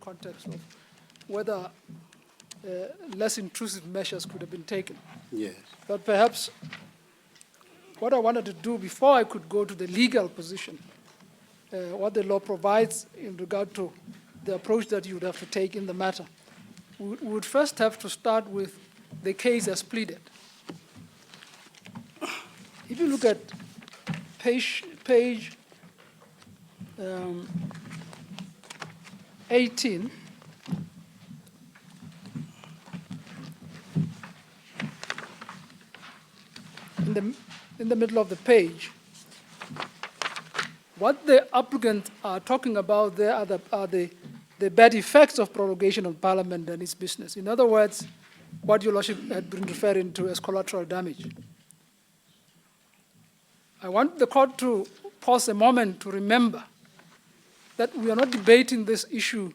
context of whether less intrusive measures could have been taken. Yes. But perhaps what I wanted to do before I could go to the legal position, what the law provides in regard to the approach that you would have to take in the matter, we would first have to start with the case as pleaded. If you look at page 18, in the middle of the page, what the applicants are talking about there are the bad effects of prorogation of Parliament and its business. In other words, what your Lordship had been referring to as collateral damage. I want the court to pause a moment to remember that we are not debating this issue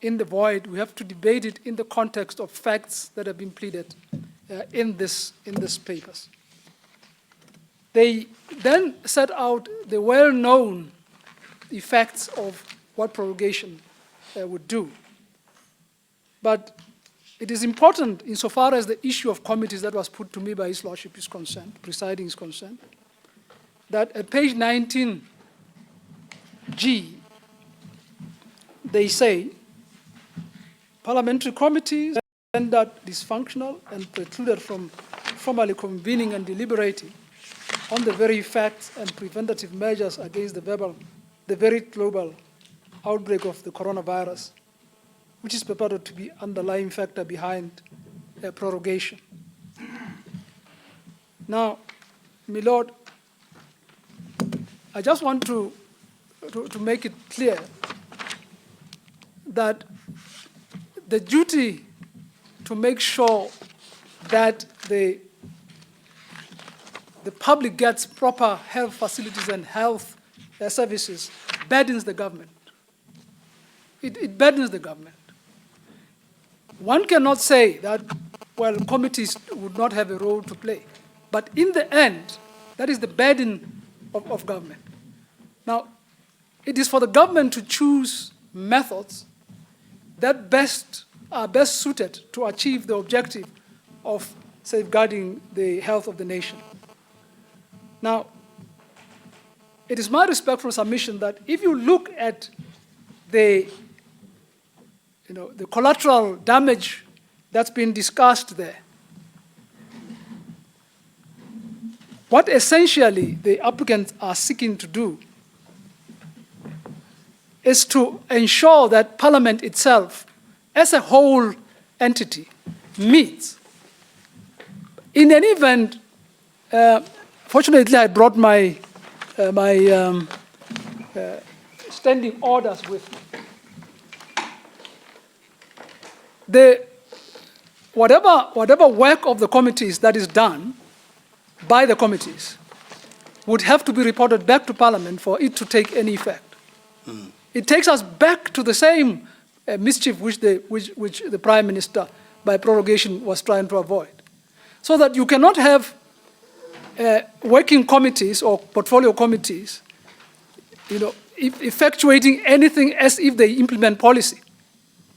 in the void. We have to debate it in the context of facts that have been pleaded in these papers. They then set out the well-known effects of what prorogation would do. But it is important, insofar as the issue of committees that was put to me by His Lordship is concerned, presiding is concerned, that at page 19G, they say, parliamentary committees rendered dysfunctional and precluded from formally convening and deliberating on the very facts and preventative measures against the very global outbreak of the coronavirus, which is purported to be underlying factor behind prorogation. Now, my Lord, I just want to make it clear that the duty to make sure that the public gets proper health facilities and health services burdens the government. It burdens the government. One cannot say that, well, committees would not have a role to play. But in the end, that is the burden of government. Now, it is for the government to choose methods that are best suited to achieve the objective of safeguarding the health of the nation. Now, it is my respectful submission that if you look at the collateral damage that's been discussed there, what essentially the applicants are seeking to do is to ensure that Parliament itself, as a whole entity, meets. In any event, fortunately, I brought my standing orders with me. Whatever work of the committees that is done by the committees would have to be reported back to Parliament for it to take any effect. Mm. It takes us back to the same mischief which the Prime Minister, by prorogation, was trying to avoid. So that you cannot have working committees or portfolio committees, effectuating anything as if they implement policy.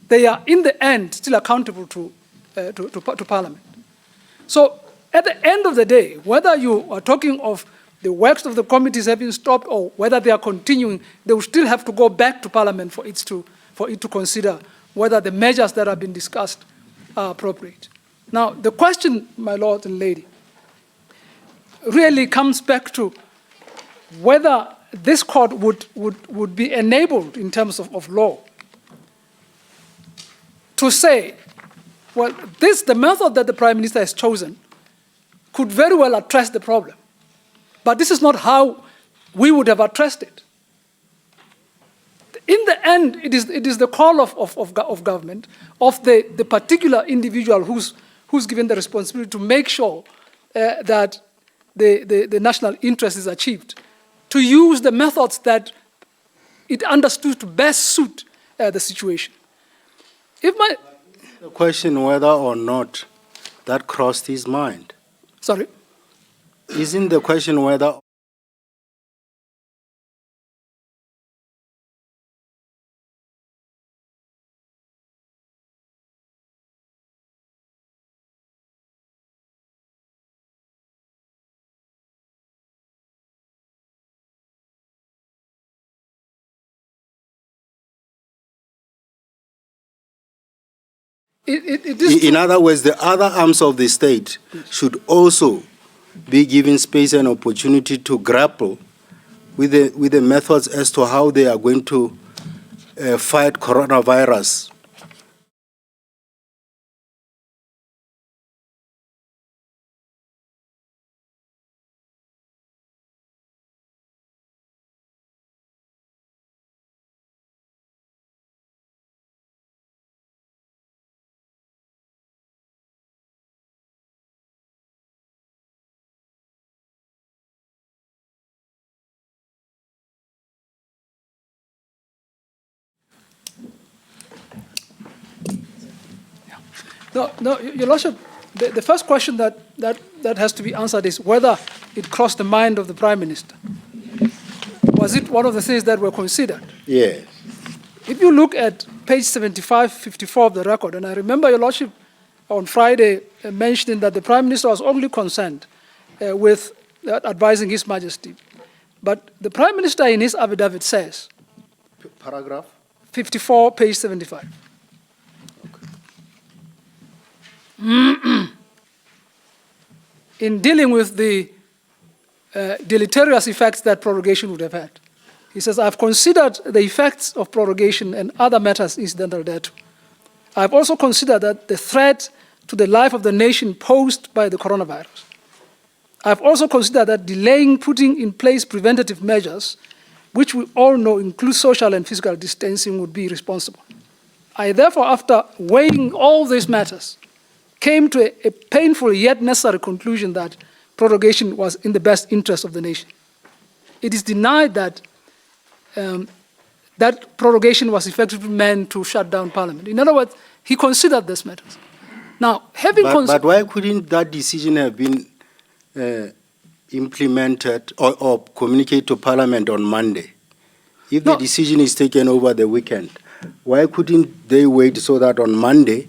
They are, in the end, still accountable to Parliament. So, at the end of the day, whether you are talking of the works of the committees having stopped or whether they are continuing, they will still have to go back to Parliament for it to consider whether the measures that have been discussed are appropriate. Now, the question, my Lord and Lady, really comes back to whether this court would be enabled in terms of law to say, well, the method that the Prime Minister has chosen could very well address the problem. But this is not how we would have addressed it. In the end, it is the call of government, of the particular individual who's given the responsibility to make sure that the national interest is achieved, to use the methods that it understood to best suit the situation. The question whether or not that crossed his mind. Sorry? Isn't the question whether in other words, the other arms of the state should also be given space and opportunity to grapple with the methods as to how they are going to fight coronavirus. No, Your Lordship, the first question that has to be answered is whether it crossed the mind of the Prime Minister. Was it one of the things that were considered? Yes. If you look at page 75, 54 of the record, and I remember Your Lordship on Friday mentioning that the Prime Minister was only concerned with advising His Majesty. But the Prime Minister in his affidavit says, Paragraph? 54, page 75. In dealing with the deleterious effects that prorogation would have had. He says, I've considered the effects of prorogation and other matters incidental thereto. I've also considered that the threat to the life of the nation posed by the coronavirus. I've also considered that delaying putting in place preventative measures, which we all know include social and physical distancing, would be responsible. I therefore, after weighing all these matters, came to a painful yet necessary conclusion that prorogation was in the best interest of the nation. It is denied that that prorogation was effectively meant to shut down Parliament. In other words, he considered these matters. Now, but why couldn't that decision have been implemented or communicated to Parliament on Monday? If the decision is taken over the weekend, why couldn't they wait so that on Monday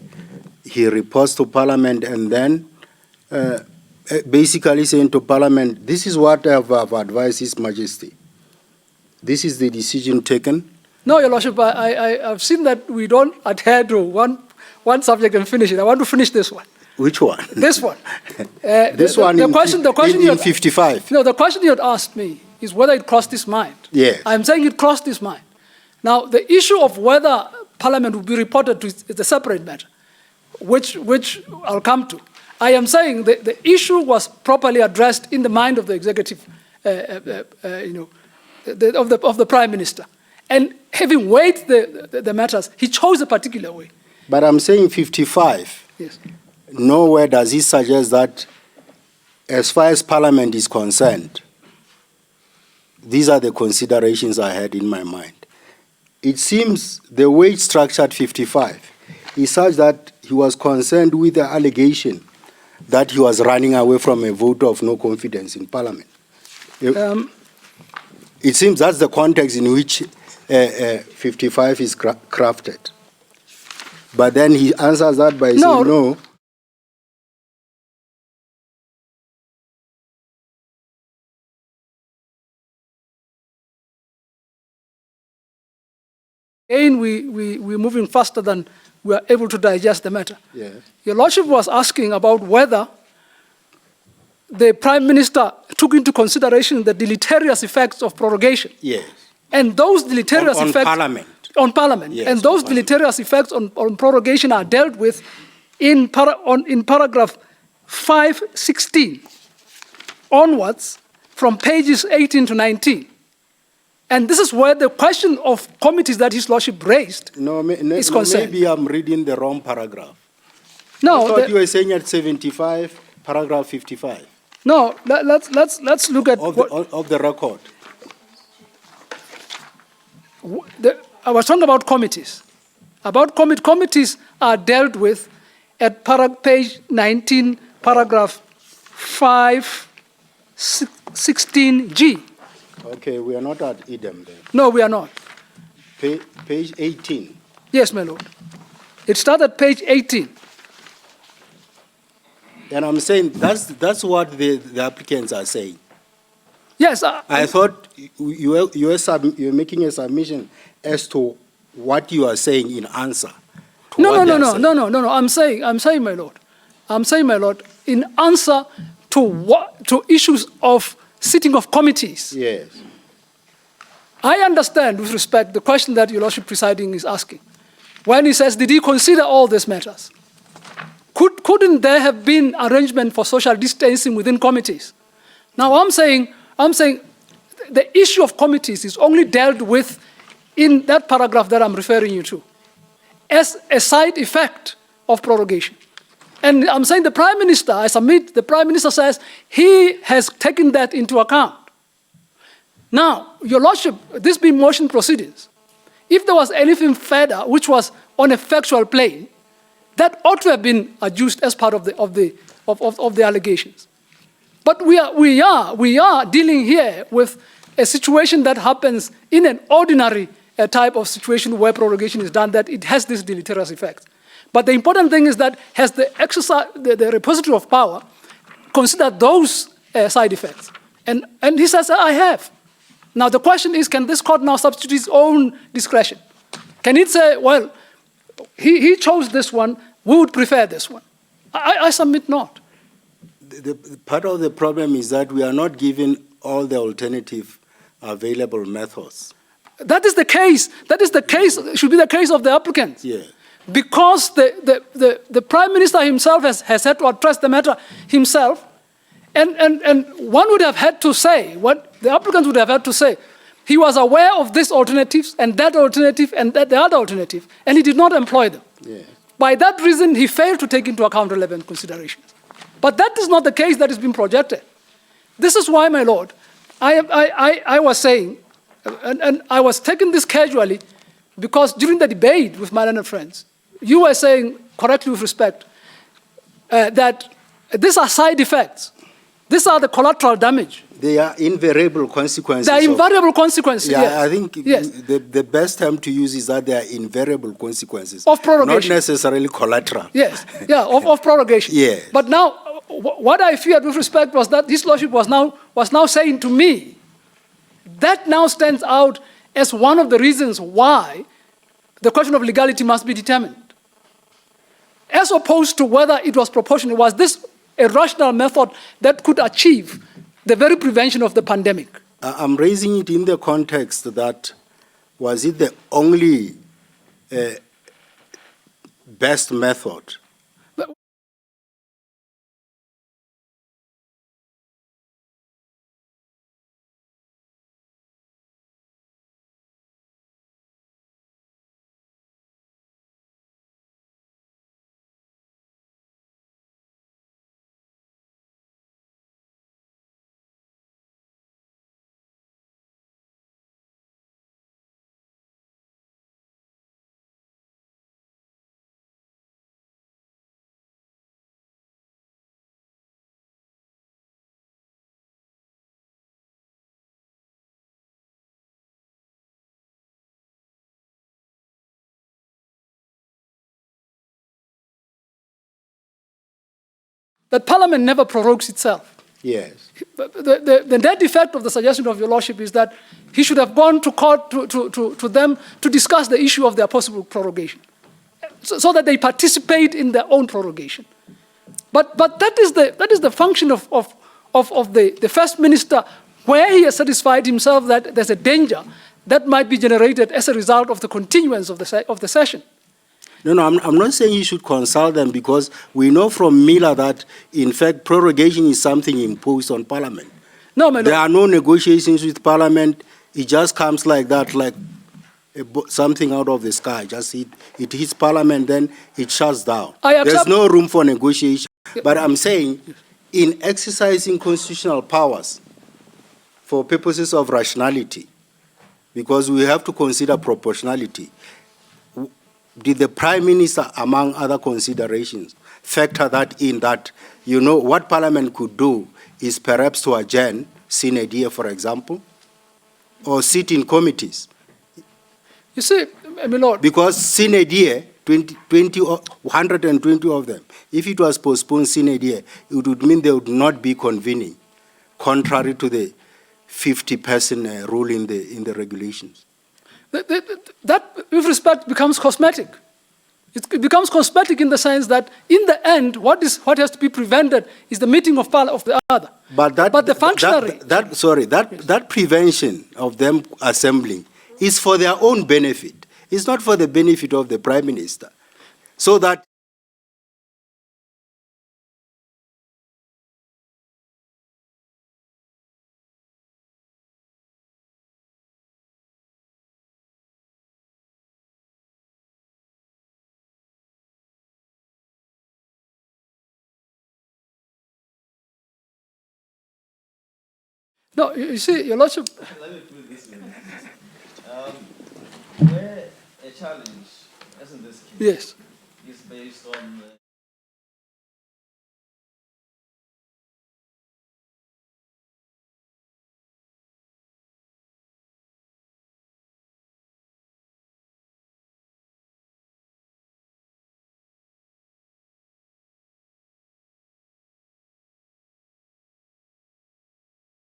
he reports to Parliament and then basically saying to Parliament, this is what I have advised His Majesty. This is the decision taken? No, Your Lordship, I've seen that we don't adhere to one subject and finish it. I want to finish this one. Which one? This one. The question in 55. No, the question you had asked me is whether it crossed his mind. Yes. I'm saying it crossed his mind. Now, the issue of whether Parliament will be reported to is a separate matter, which I'll come to. I am saying that the issue was properly addressed in the mind of the executive, of the Prime Minister. And having weighed the matters, he chose a particular way. But I'm saying 55. Yes. Nowhere does he suggest that, as far as Parliament is concerned, these are the considerations I had in my mind. It seems the way it's structured 55 is such that he was concerned with the allegation that he was running away from a vote of no confidence in Parliament. It seems that's the context in which 55 is crafted. But then he answers that by saying no. Again, we're moving faster than we are able to digest the matter. Yes. Your Lordship was asking about whether the Prime Minister took into consideration the deleterious effects of prorogation. Yes. And those deleterious on effects... Parliament. On Parliament. Yes, and those deleterious effects on prorogation are dealt with in paragraph 516 onwards from pages 18 to 19. And this is where the question of committees that His Lordship raised is concerned. Maybe I'm reading the wrong paragraph. No, I thought you were saying at 75, paragraph 55. No, let's look at Of the record. I was talking about committees. Committees are dealt with at page 19, paragraph 516G. Okay, we are not at Idem then. No, we are not. Page 18. Yes, my lord. It starts at page 18. And I'm saying that's what the applicants are saying. Yes. I thought you're making a submission as to what you are saying in answer. No. I'm saying, my lord. In answer to issues of sitting of committees. Yes. I understand, with respect, the question that Your Lordship presiding is asking. When he says, did he consider all these matters? Couldn't there have been arrangement for social distancing within committees? Now, I'm saying the issue of committees is only dealt with in that paragraph that I'm referring you to as a side effect of prorogation. And I'm saying the Prime Minister, I submit, the Prime Minister says he has taken that into account. Now, Your Lordship, this being motion proceedings, if there was anything further which was on a factual plane, that ought to have been adduced as part of the allegations. But we are dealing here with a situation that happens in an ordinary type of situation where prorogation is done, that it has this deleterious effect. But the important thing is that has the repository of power considered those side effects? And he says, I have. Now the question is, can this court now substitute its own discretion? Can it say, well, he chose this one, we would prefer this one? I submit not. The part of the problem is that we are not given all the alternative available methods. That is the case. That is the case, should be the case of the applicant. Yeah. Because the Prime Minister himself has had to address the matter himself, and one would have had to say, what the applicant would have had to say, he was aware of these alternatives and that alternative and the other alternative, and he did not employ them. Yeah. By that reason, he failed to take into account relevant considerations. But that is not the case that is being projected. This is why, my lord, I was saying, and I was taking this casually, because during the debate with my learned friends, you were saying, correctly with respect, that these are side effects. These are the collateral damage. They are invariable consequences. They are invariable consequences, yeah, yes. I think yes. the best term to use is that they are invariable consequences. Of prorogation. Not necessarily collateral. Yes, yeah, of prorogation. Yeah. But now, what I feared with respect was that His Lordship was now saying to me, that now stands out as one of the reasons why the question of legality must be determined. As opposed to whether it was proportional, was this a rational method that could achieve the very prevention of the pandemic? I'm raising it in the context that, was it the only best method? That Parliament never prorogues itself. Yes. The net effect of the suggestion of Your Lordship is that he should have gone to court to them to discuss the issue of their possible prorogation, so that they participate in their own prorogation. But that is the function of the First Minister, where he has satisfied himself that there's a danger that might be generated as a result of the continuance of the session. No, I'm not saying you should consult them, because we know from Miller that, in fact, prorogation is something imposed on Parliament. No, my lord. There are no negotiations with Parliament. It just comes like that, like something out of the sky. Just it hits Parliament, then it shuts down. I accept. There's no room for negotiation. But I'm saying, in exercising constitutional powers for purposes of rationality, because we have to consider proportionality, did the Prime Minister, among other considerations, factor that in that, what Parliament could do is perhaps to adjourn sine die, for example, or sit in committees? You see, my lord. Because sine die, 120 of them, if it was postponed sine die, it would mean they would not be convening, contrary to the 50-person rule in the regulations. That, with respect, becomes cosmetic. It becomes cosmetic in the sense that, in the end, what has to be prevented is the meeting of the other. But the functionary... That prevention of them assembling is for their own benefit. It's not for the benefit of the Prime Minister. So that... No, you see, Your Lordship... Let me put it this way. Where a challenge, as in this case, Yes. is based on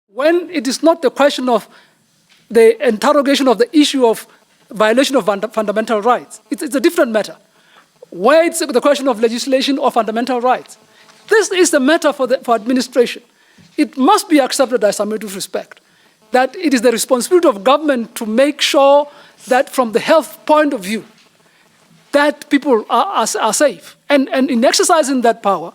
when it is not the question of the interrogation of the issue of violation of fundamental rights, it's a different matter. Where it's the question of legislation or fundamental rights, this is the matter for administration. It must be accepted, I submit with respect, that it is the responsibility of government to make sure that from the health point of view, that people are safe. And in exercising that power,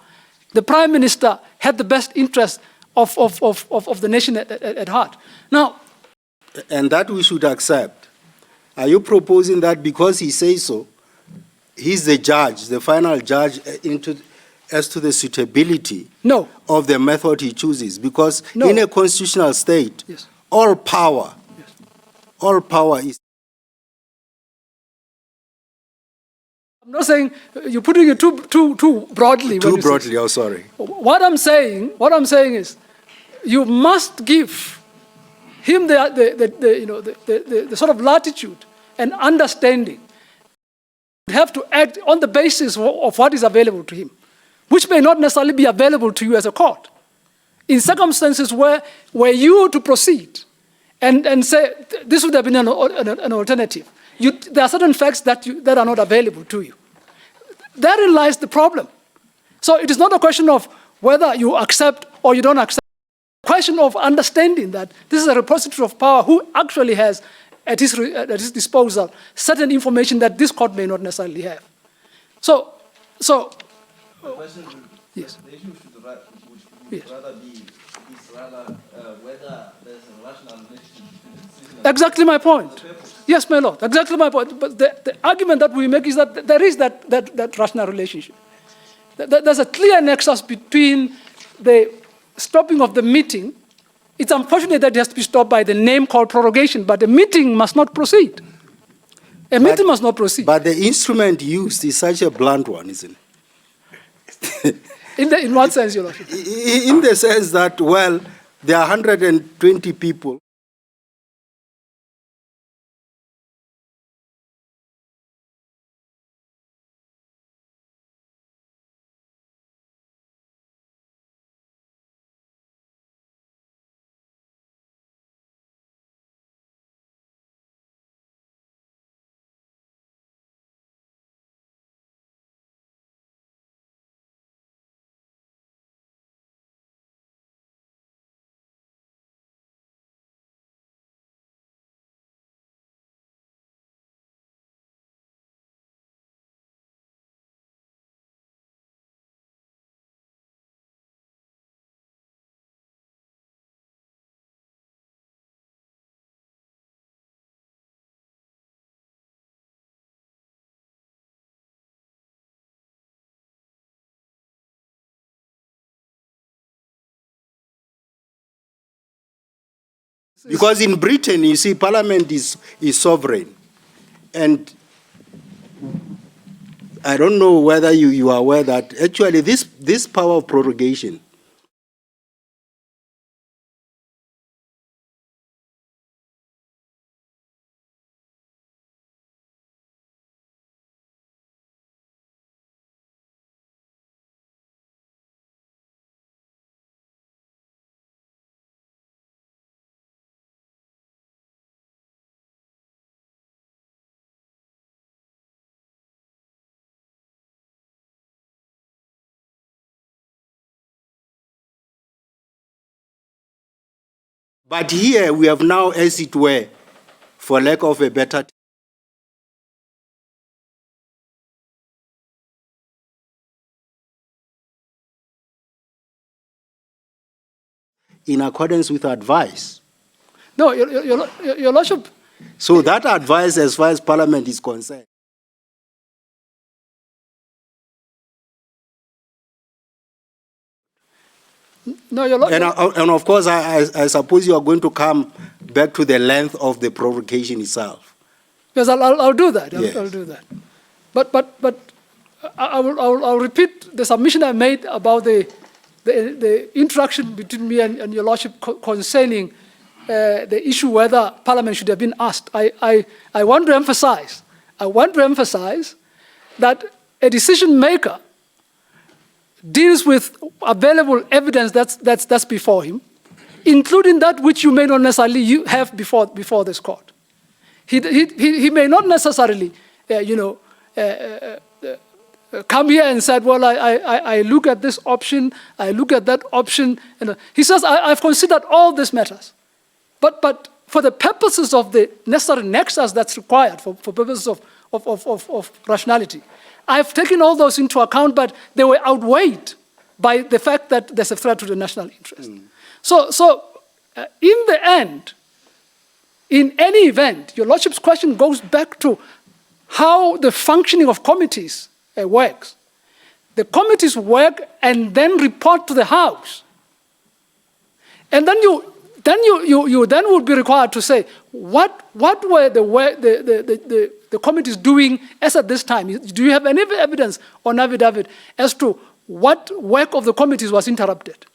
the Prime Minister had the best interest of the nation at heart. Now, and that we should accept. Are you proposing that because he says so, he's the judge, the final judge as to the suitability of the method he chooses? Because in a constitutional state, yes, all power is... I'm not saying, you're putting it too broadly. Too broadly, oh, sorry. What I'm saying is, you must give him the sort of latitude and understanding. You have to act on the basis of what is available to him, which may not necessarily be available to you as a court. In circumstances where you to proceed and say, this would have been an alternative, there are certain facts that are not available to you. Therein lies the problem. So it is not a question of whether you accept or you don't accept. It's a question of understanding that this is a repository of power who actually has at his disposal certain information that this court may not necessarily have. So the question, yes. The issue would rather be whether there's a rational relationship between the decision and exactly my point. Yes, my lord, exactly my point. But the argument that we make is that there is that rational relationship. There's a clear nexus between the stopping of the meeting. It's unfortunate that it has to be stopped by the name called prorogation, but the meeting must not proceed. Meeting must not proceed. But the instrument used is such a blunt one, isn't it? In what sense, Your Lordship? In the sense that, well, there are 120 people. Because in Britain, you see, Parliament is sovereign. And I don't know whether you are aware that actually this power of prorogation but here we have now, as it were, for lack of a better in accordance with advice. No, Your Lordship. So that advice, as far as Parliament is concerned, No, Your Lordship. and of course, I suppose you are going to come back to the length of the prorogation itself. Yes, I'll do that. Yes. I'll do that. But I'll repeat the submission I made about the interaction between me and Your Lordship concerning the issue whether Parliament should have been asked. I want to emphasize that a decision maker deals with available evidence that's before him, including that which you may not necessarily have before this court. He may not necessarily, come here and said, well, I look at this option, I look at that option. He says, I've considered all these matters. But for the purposes of the necessary nexus that's required, for purposes of rationality, I've taken all those into account, but they were outweighed by the fact that there's a threat to the national interest. So in the end, in any event, Your Lordship's question goes back to how the functioning of committees works. The committees work and then report to the House. And then you would be required to say, what were the committees doing as at this time? Do you have any evidence on affidavit as to what work of the committees was interrupted?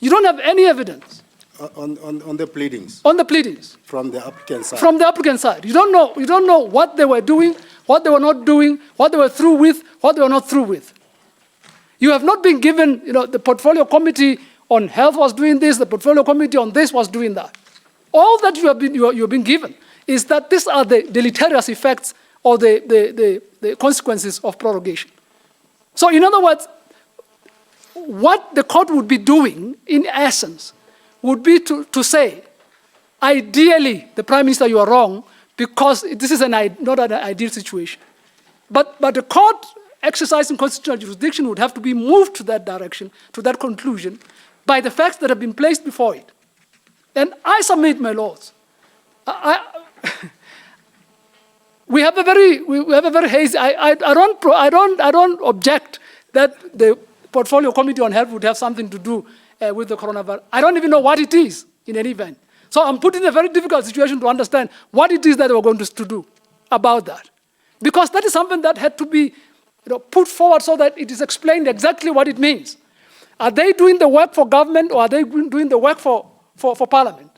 You don't have any evidence. On the pleadings? On the pleadings. From the applicant side? From the applicant side. You don't know what they were doing, what they were not doing, what they were through with, what they were not through with. You have not been given, the portfolio committee on health was doing this, the portfolio committee on this was doing that. All that you have been given is that these are the deleterious effects or the consequences of prorogation. So in other words, what the court would be doing, in essence, would be to say, ideally, the Prime Minister, you are wrong, because this is not an ideal situation. But the court exercising constitutional jurisdiction would have to be moved to that direction, to that conclusion, by the facts that have been placed before it. And I submit, my lords, we have a very hazy. I don't object that the portfolio committee on health would have something to do with the coronavirus. I don't even know what it is in any event. So I'm put in a very difficult situation to understand what it is that they were going to do about that, because that is something that had to be put forward so that it is explained exactly what it means. Are they doing the work for government, or are they doing the work for Parliament?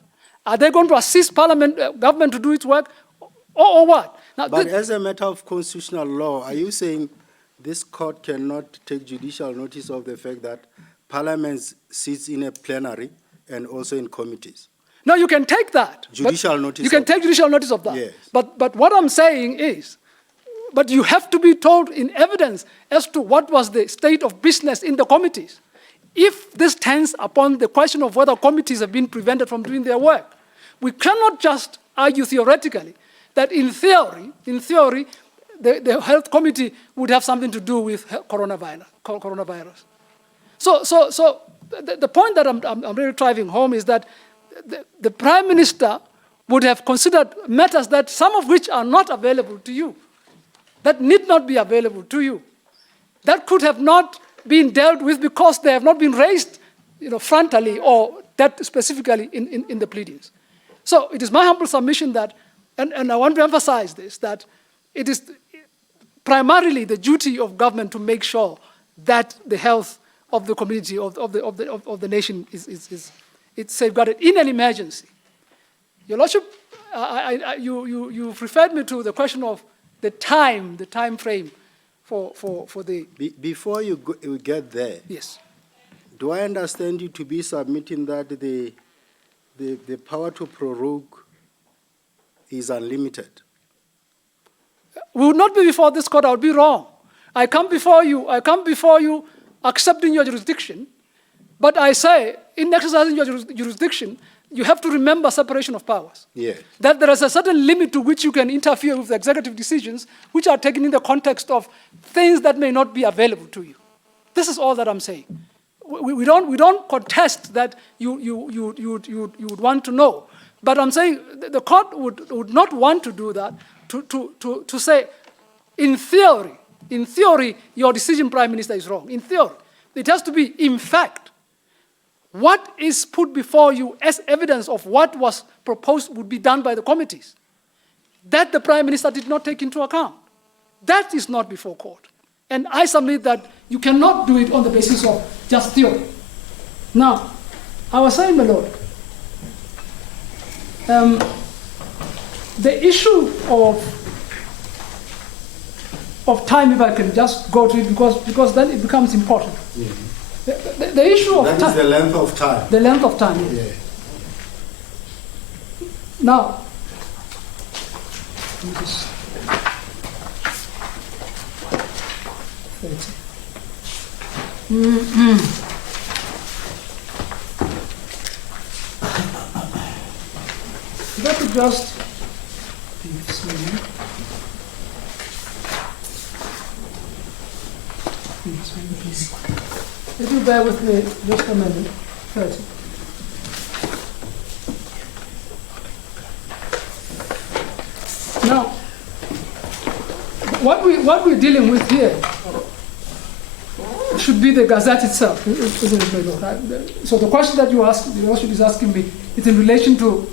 Are they going to assist government to do its work, or what? Now, but as a matter of constitutional law, are you saying this court cannot take judicial notice of the fact that Parliament sits in a plenary and also in committees? No, you can take that. Judicial notice. You can take judicial notice of that. Yes. But what I'm saying is, but you have to be told in evidence as to what was the state of business in the committees. If this turns upon the question of whether committees have been prevented from doing their work, we cannot just argue theoretically that in theory, the health committee would have something to do with coronavirus. So the point that I'm really driving home is that the Prime Minister would have considered matters that some of which are not available to you, that need not be available to you, that could have not been dealt with because they have not been raised frontally or that specifically in the pleadings. So it is my humble submission that, and I want to emphasize this, that it is primarily the duty of government to make sure that the health of the community, of the nation is safeguarded in an emergency. Your Lordship, you've referred me to the question of the time frame for the... Before you get there, Yes. do I understand you to be submitting that the power to prorogue is unlimited? We would not be before this court, I would be wrong. I come before you accepting your jurisdiction, but I say, in exercising your jurisdiction, you have to remember separation of powers. Yes. That there is a certain limit to which you can interfere with executive decisions which are taken in the context of things that may not be available to you. This is all that I'm saying. We don't contest that you would want to know. But I'm saying the court would not want to do that, to say, in theory, your decision, Prime Minister, is wrong. In theory. It has to be, in fact, what is put before you as evidence of what was proposed would be done by the committees. That the Prime Minister did not take into account. That is not before court. And I submit that you cannot do it on the basis of just theory. Now, I was saying, my Lord, the issue of time, if I can just go to it, because then it becomes important. Yeah. The issue of time. That is the length of time. The length of time, yes. Yeah. Now, let me just... Let me just... If you bear with me just a minute, 30. Now, what we're dealing with here should be the Gazette itself, isn't it, my Lord? So the question that you ask, the Lordship is asking me, is in relation to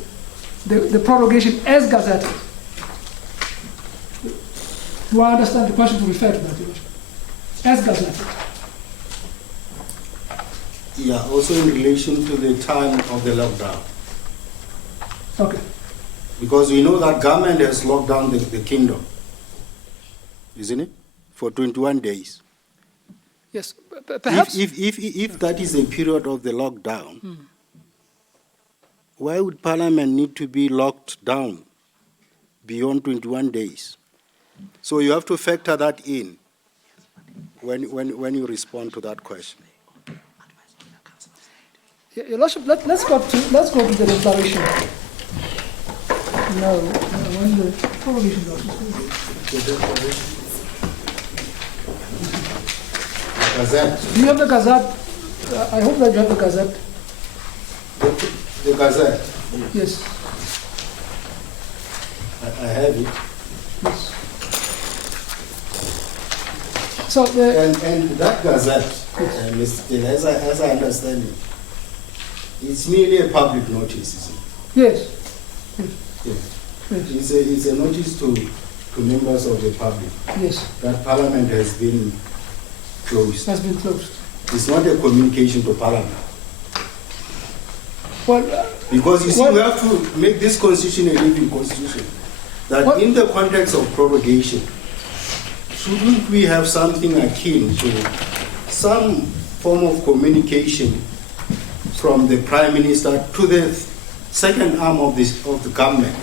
the prorogation as gazetted. Do I understand the question to refer to that, Your Lordship? As gazetted. Yeah, also in relation to the time of the lockdown. Okay. Because we know that government has locked down the kingdom, isn't it? For 21 days. Yes, perhaps... If that is a period of the lockdown, why would Parliament need to be locked down beyond 21 days? So you have to factor that in when you respond to that question. Your Lordship, let's go to the declaration. No, when the prorogation Gazette. Do you have the Gazette? I hope that you have the Gazette. The Gazette. Yes. I have it. Yes. So and that Gazette, Mr. Taylor, as I understand it, it's merely a public notice, isn't it? Yes. Yes. Yes. It's a notice to members of the public. Yes. That Parliament has been closed. Has been closed. It's not a communication to Parliament. Well, because you see, we have to make this constitution a living constitution. That in the context of prorogation, shouldn't we have something akin to some form of communication from the Prime Minister to the second arm of the government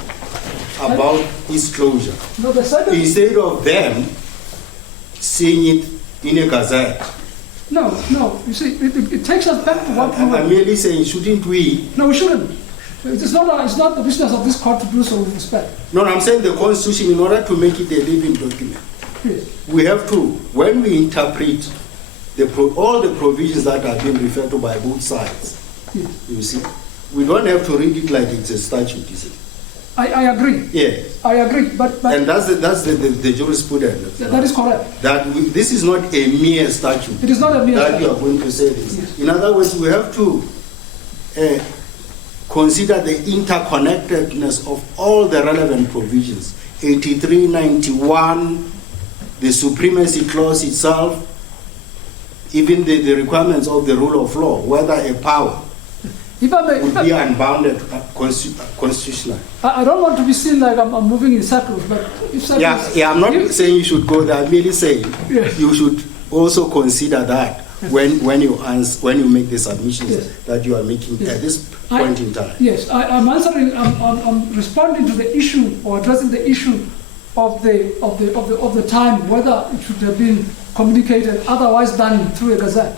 about its closure? No, the second... Instead of them seeing it in a gazette. No. You see, it takes us back to what we were... I'm merely saying, shouldn't we? No, we shouldn't. It's not the business of this court to do so with respect. No, I'm saying the Constitution, in order to make it a living document, yes, we have to, when we interpret all the provisions that are being referred to by both sides, yes, you see, we don't have to read it like it's a statute, is it? I agree. Yeah. I agree, but and that's the jurisprudence. That is correct. That this is not a mere statute. It is not a mere that statute. you are going to say this. Yes. In other words, we have to consider the interconnectedness of all the relevant provisions, 83, 91, the supremacy clause itself, even the requirements of the rule of law, whether a power would be unbounded constitutional. I don't want to be seen like I'm moving in circles, but if circles, I'm not saying you should go there. I'm merely saying you should also consider that when you make the submissions that you are making at this point in time. Yes, I'm answering. I'm responding to the issue or addressing the issue of the time, whether it should have been communicated otherwise done through a gazette.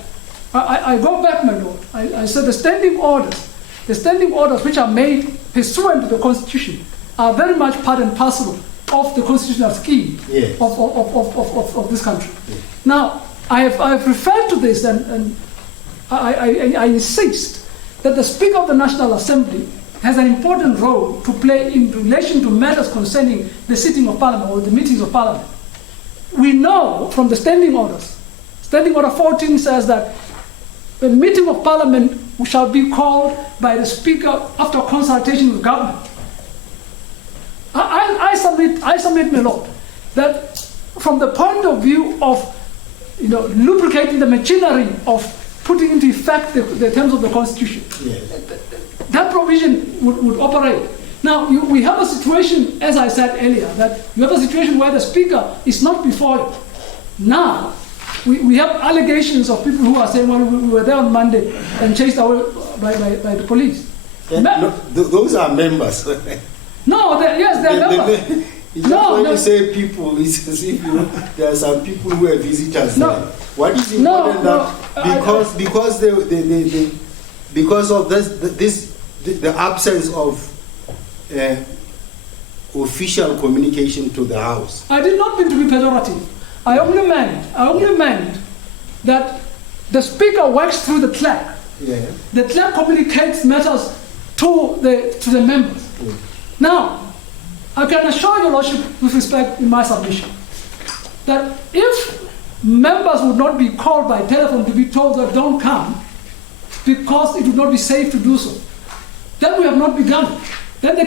I go back, my lord. I said the standing orders which are made pursuant to the Constitution are very much part and parcel of the constitutional scheme of this country. Yes. Now, I have referred to this, and I insist that the Speaker of the National Assembly has an important role to play in relation to matters concerning the sitting of Parliament or the meetings of Parliament. We know from the standing orders, Standing Order 14 says that the meeting of Parliament shall be called by the Speaker after consultation with government. I submit, my lord, that from the point of view of lubricating the machinery of putting into effect the terms of the Constitution, that provision would operate. Now, we have a situation, as I said earlier, that you have a situation where the Speaker is not before you. Now, we have allegations of people who are saying, well, we were there on Monday and chased away by the police. Those are members. No, yes, they're members. When you say people, it's as if there are some people who are visitors. No. What is important because of the absence of official communication to the House. I did not mean to be pejorative. I only meant that the Speaker works through the clerk. Yeah. The clerk communicates matters to the members. Yeah. Now, I can assure your Lordship, with respect in my submission, that if members would not be called by telephone to be told that don't come because it would not be safe to do so, then we have not begun. Then they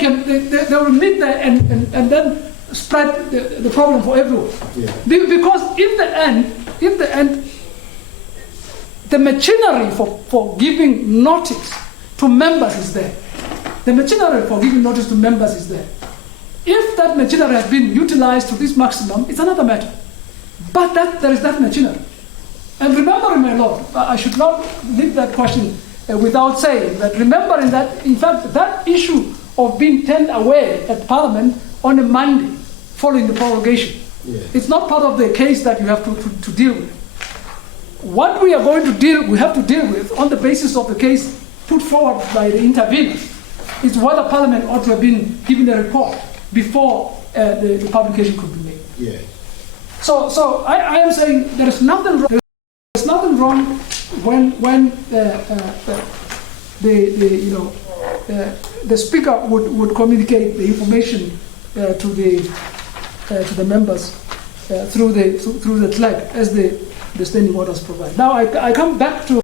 will meet there and then spread the problem for everyone. Yeah. Because in the end, the machinery for giving notice to members is there. The machinery for giving notice to members is there. If that machinery has been utilized to this maximum, it's another matter. But there is that machinery. And remembering, my lord, I should not leave that question without saying that, remembering that, in fact, that issue of being turned away at Parliament on a Monday following the prorogation, it's not part of the case that you have to deal with. What we have to deal with on the basis of the case put forward by the intervener is whether Parliament ought to have been given a report before the publication could be made. Yeah. So I am saying there is nothing wrong. There's nothing wrong when the Speaker would communicate the information to the members through the clerk as the standing orders provide. Now I come back to.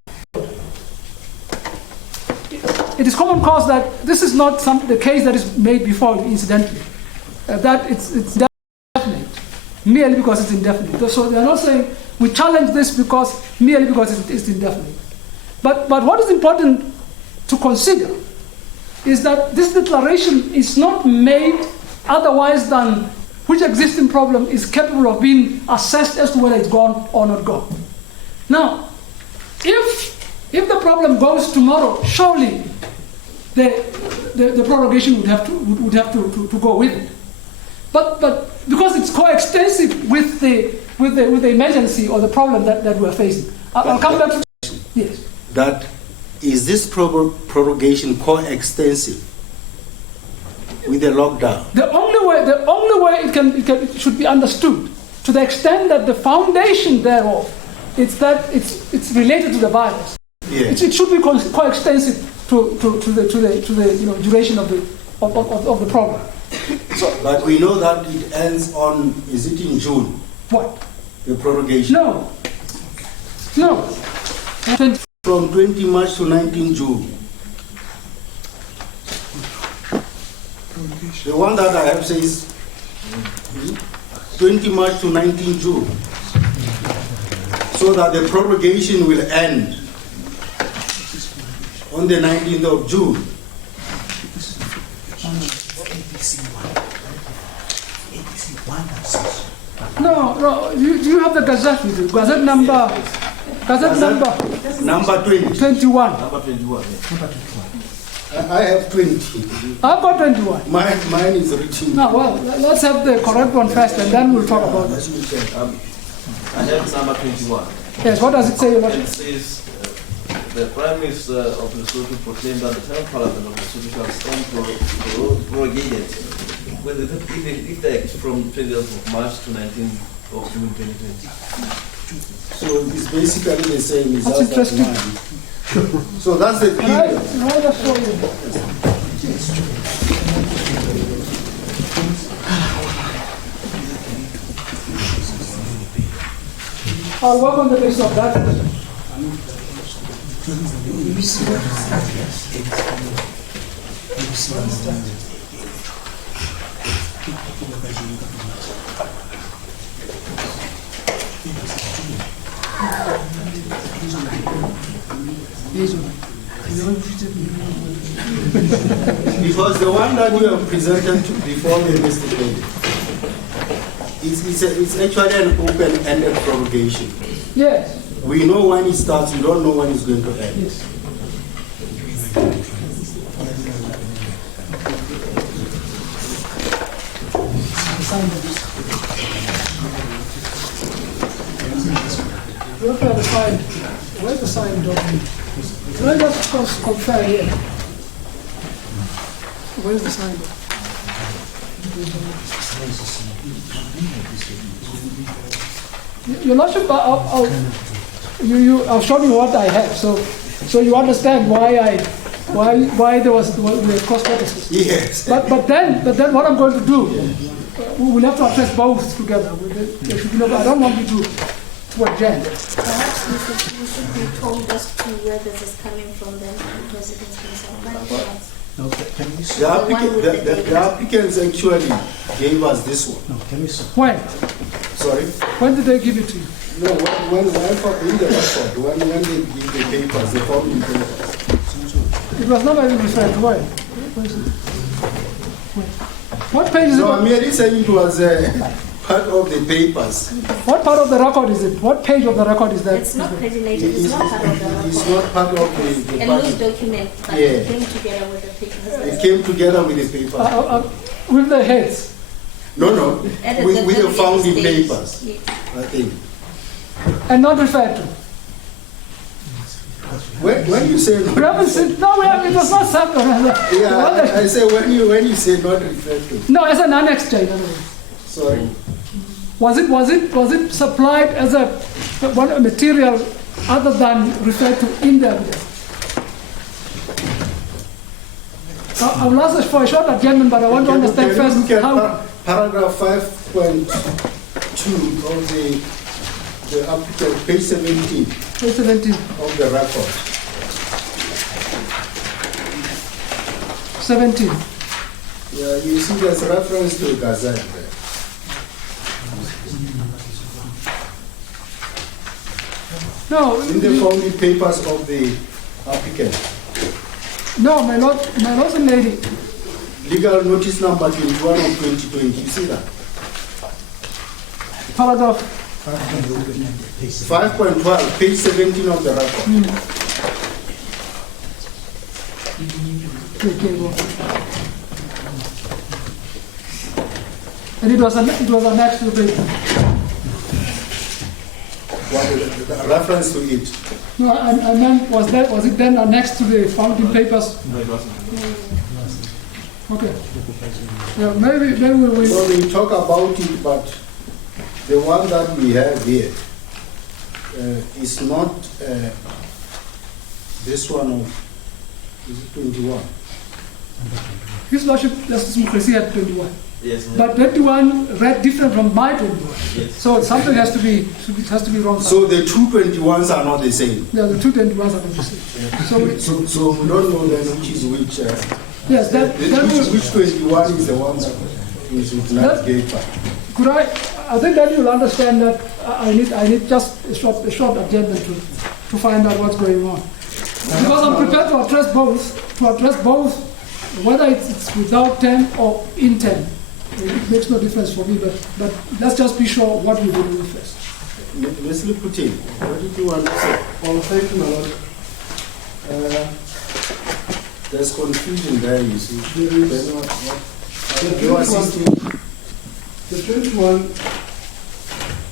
It is common cause that this is not the case that is made before you, incidentally. That it's indefinite, merely because it's indefinite. So they are not saying we challenge this merely because it's indefinite. But what is important to consider is that this declaration is not made otherwise than which existing problem is capable of being assessed as to whether it's gone or not gone. Now, if the problem goes tomorrow, surely the prorogation would have to go with it. But because it's coextensive with the emergency or the problem that we're facing. I'll come back to yes. That is this prorogation coextensive with the lockdown? The only way it should be understood, to the extent that the foundation thereof is that it's related to the virus. Yes. It should be coextensive to the duration of the problem. So, but we know that it ends on, is it in June? What? The prorogation? No. From 20 March to 19 June. The one that I have says 20 March to 19 June. So that the prorogation will end on the 19th of June. No, you have the Gazette with you. Gazette number, Number 20. 21. Number 21. I have 20. I've got 21. Mine is written. No, well, let's have the correct one first and then we'll talk about this. I have number 21. Yes, what does it say? Your It Lordship? says the Prime Minister of Lesotho proclaimed that the term Parliament of Lesotho shall stand prorogated with effect from 20th of March to 19th of June 2020. So it's basically the same. It's That's just that interesting. mine. So that's the Right, period. right, that's what you- I'll work on the basis of that. Because the one that you have presented before the investigator, it's actually an open-ended prorogation. Yes, We know when it starts, we don't know when it's going to end. yes. Look at the sign. Where's the sign document? Can I just compare here? Where's the sign document? Your Lordship, I'll show you what I have, so you understand why there was the cross purposes. Yes. But then what I'm going to do, we will have to address both together. There should be no, I don't want you to adjourn. Perhaps you should be told as to where this is coming from then, because it has been supplied. The applicants actually gave us this one. When? Sorry? When did they give it to you? No, when in the record, when they give the papers, the founding papers. It was never even referred to. Where? Where is it? Where? What page is No, it? I'm merely saying it was part of the papers. What part of the record is it? What page of the record is that? It's not paginated, it's not part of the It's record. not part of the A loose document, but Yeah. it came together with the papers. It came together with the papers. With the heads. No, And at with the very founding stage, papers, yes. I think. And not referred to. When you say We haven't seen, no, we haven't, it was not something. yeah, I say when you say not referred to. No, as an annex to, in other words. Sorry. Was it supplied as a material other than referred to in the evidence? I will ask for a short adjournment, but I want to understand Can you first look at how. paragraph 5.2 of the applicant, page 17 Page 17. of the record. 17. Yeah, you see there's reference to Gazette there. No, In the founding papers of the applicant. no, my lord and lady. Legal notice number 21 of 2020, you see that? Paragraph. 5.12, page 17 of the record. Okay, go. And it was annexed to the paper. What is the reference to it? No, I meant, was it then annexed to the founding papers? No, it wasn't. Okay. Yeah, maybe we So we talk about it, but the one that we have here is not this one of, is it 21? His Lordship, Justice Mukherjee had 21. Yes. But 21 read different from my 21. Yes. So something has to be wrong. So the two 21s are not the same. Yeah, the two 21s are not the same. So So we don't know then which is which. Yes, that will, Which 21 is the one that is with That- paper? could I think that you'll understand that I need just a short adjournment to find out what's going on. Because I'm prepared to address both, whether it's without 10 or in 10. It makes no difference for me, but let's just be sure what we're dealing with first. Mr. Putin, what did you want to say? Well, thank you, my lord. There's confusion there, you see. There is- Then The you are 21 assisting. the 21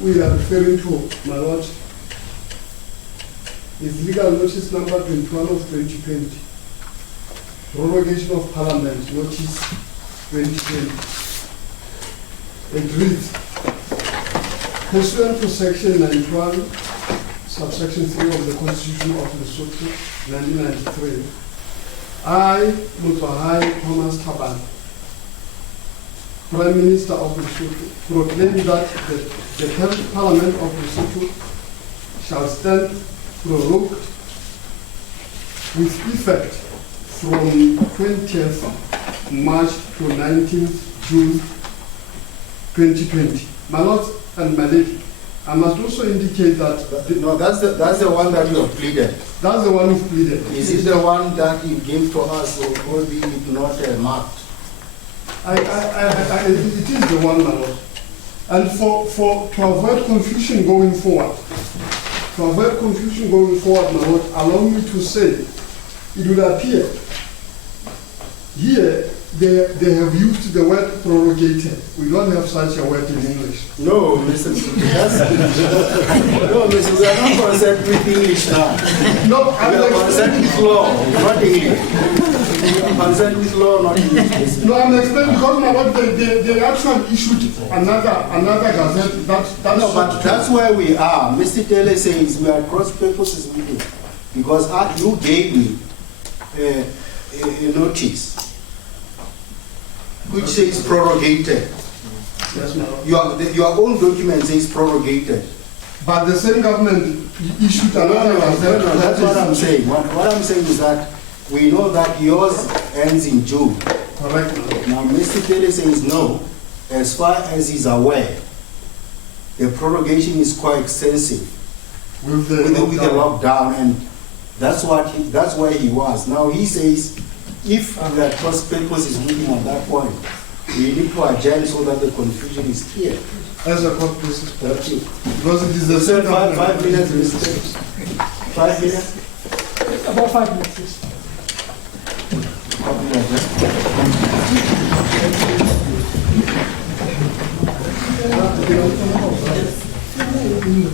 we are referring to, my lord, is legal notice number 21 of 2020. Prorogation of Parliament notice 2020. It reads, pursuant to section 91, subsection 3 of the Constitution of Lesotho, 1993, I, Mutwahai Thomas Taban, Prime Minister of Lesotho, proclaim that the 10th Parliament of Lesotho shall stand prorogued with effect from 20th March to 19th June 2020. My Lord and my Lady, I must also indicate that No, that's the one that you have pleaded. that's the one who pleaded. Is it the one that you gave to us, or be it not marked? It is the one, my Lord. And to avoid confusion going forward, my Lord, allow me to say, it would appear here they have used the word prorogated. We don't have such a word in English. No, Mr. No, Mr. We are not concerned with English now. No, We are concerned with law, not English. We are concerned with law, not English. No, I'm explaining because my Lord, they actually issued another gazette that No, but that's where we are. Mr. Taylor says we are cross purposes with it. Because you gave me a notice which says prorogated. Yes, my Lord. Your own document says prorogated. But the same government issued another gazette. No, that's what I'm saying. What I'm saying is that we know that yours ends in June. Correct, my Lord. Now, Mr. Taylor says no. As far as he's aware, the prorogation is quite extensive With the with the lockdown, and that's where he was. Now he says, if the cross purpose is with him at that point, we need to adjourn so that the confusion is clear. as a court basis. Thank you. Because it is the Sir, same five government. minutes, Mr. 5 minutes. About 5 minutes, please.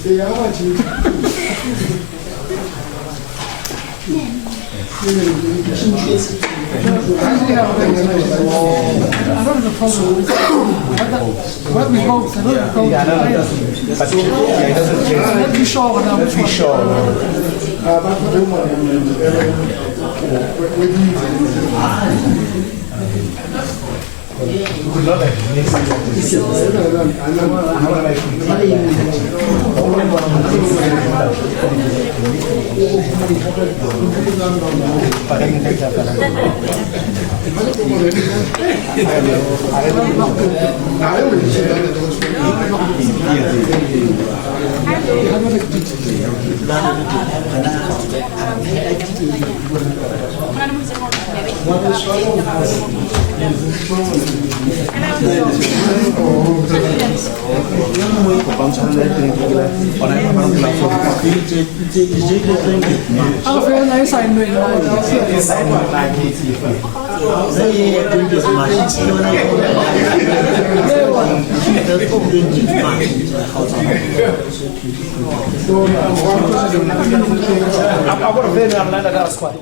They are actually- I don't have a problem with it. What we both, I don't have a problem with it. Let's be sure now which one. Oh, very nice, I know. I've got a very online that was quite.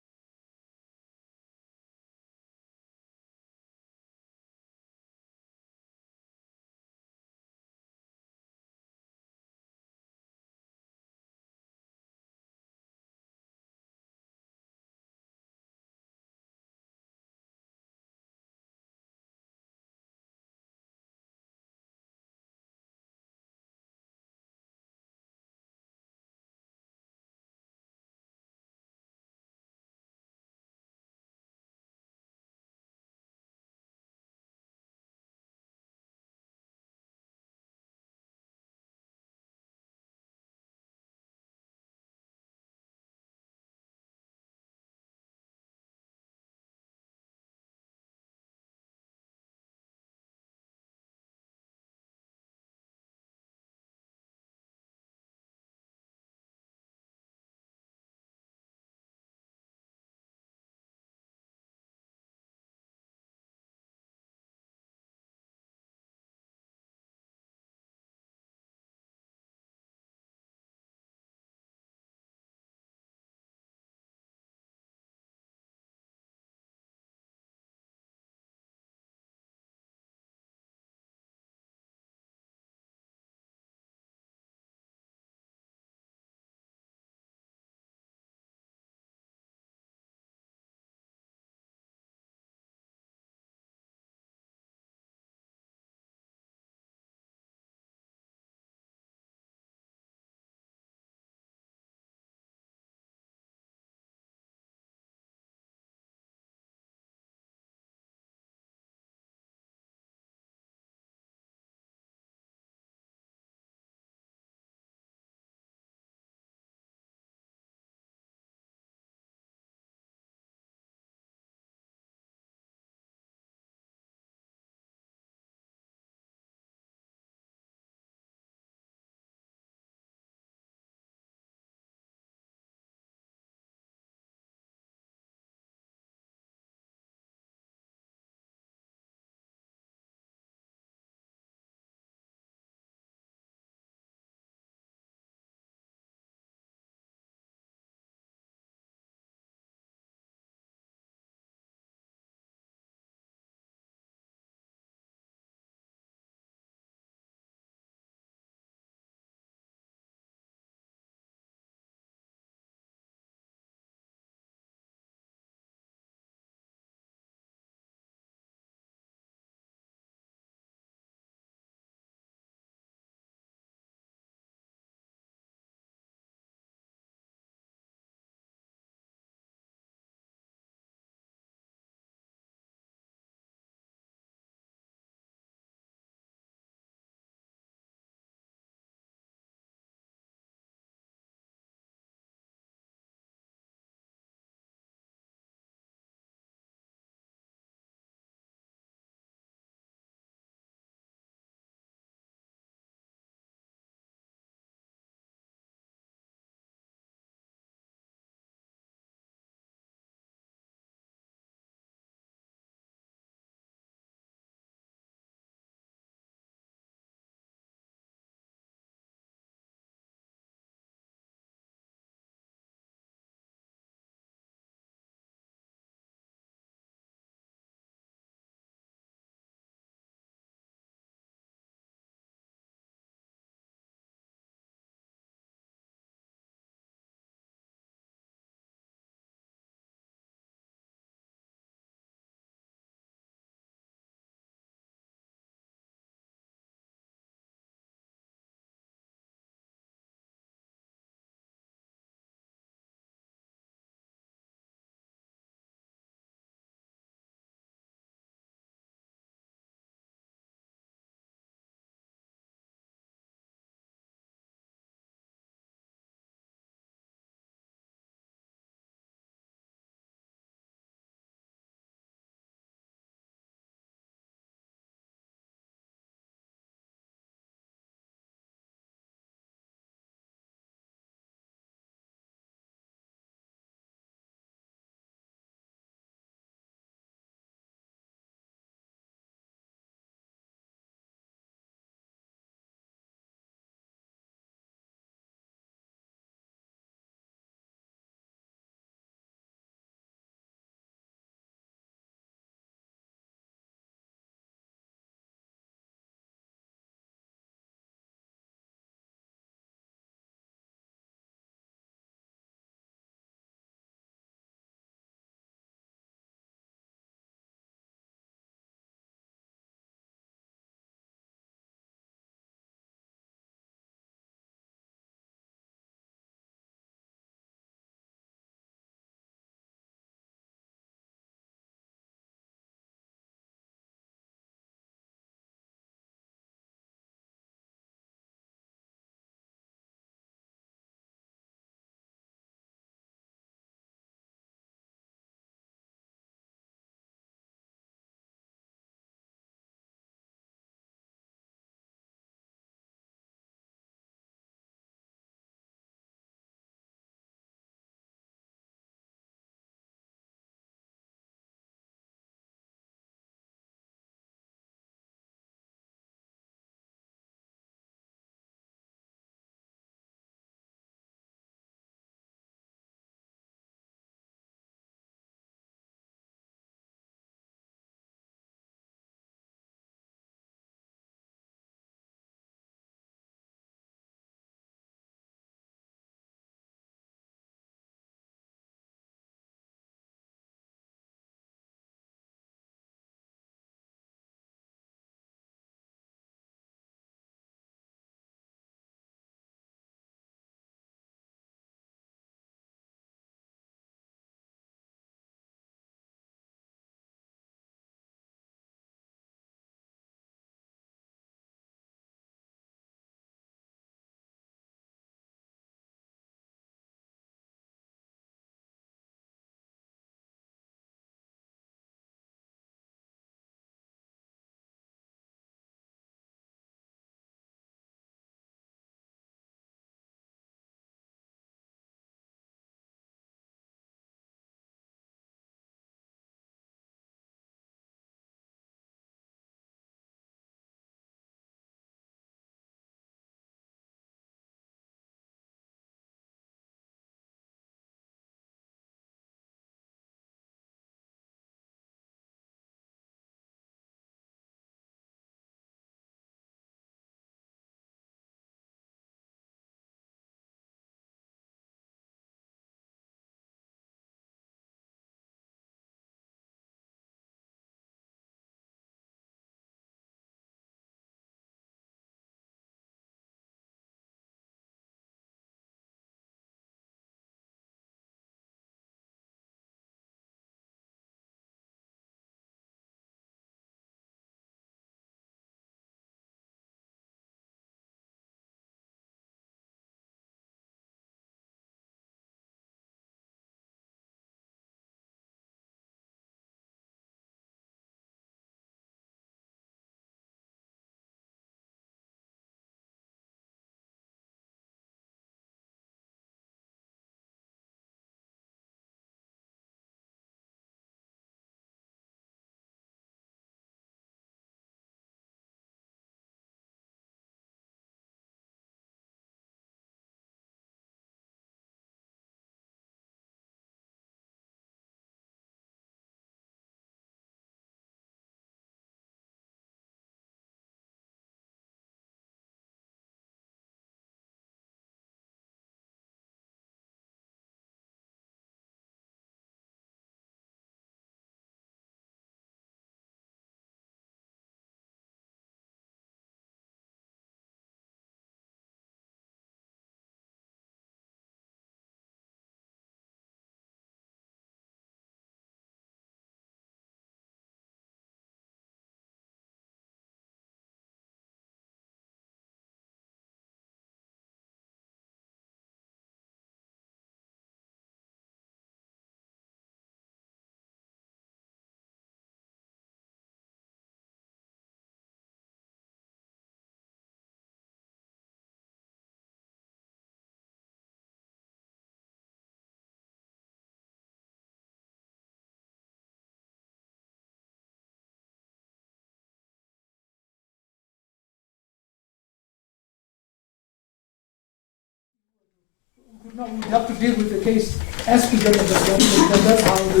No, we have to deal with the case as presented by the government, and that's how we do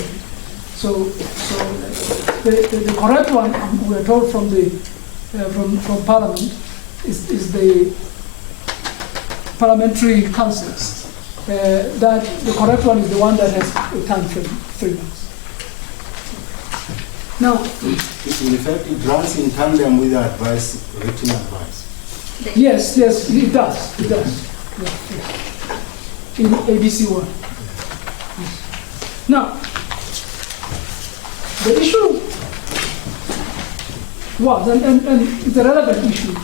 it. So the correct one, we are told from the from Parliament, is the Parliamentary Council. That the correct one is the one that has a time frame 3 months. Now, In effect, it runs in tandem with the advice, written advice. yes, it does. It does. Yes. In ABC 1. Yes. Now, the issue was, and it's a relevant issue,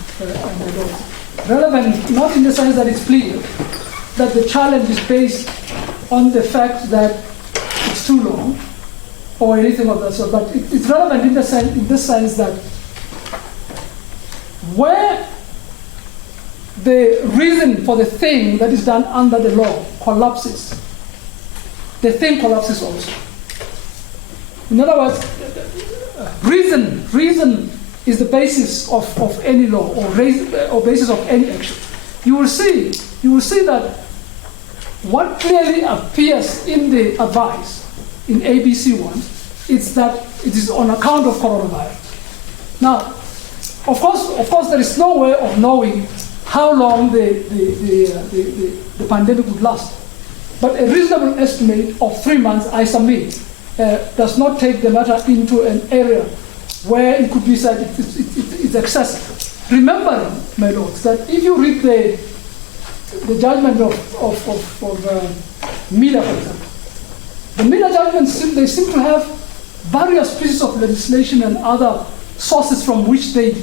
relevant not in the sense that it's clear that the challenge is based on the fact that it's too long or anything of that sort, but it's relevant in the sense that where the reason for the thing that is done under the law collapses, the thing collapses also. In other words, reason is the basis of any law or basis of any action. You will see that what clearly appears in the advice in ABC1 is that it is on account of coronavirus. Now, of course, there is no way of knowing how long the pandemic would last. But a reasonable estimate of 3 months, I submit, does not take the matter into an area where it could be said it's excessive. Remember, my lords, that if you read the judgment of Miller, for example, the Miller judgment, they seem to have various pieces of legislation and other sources from which they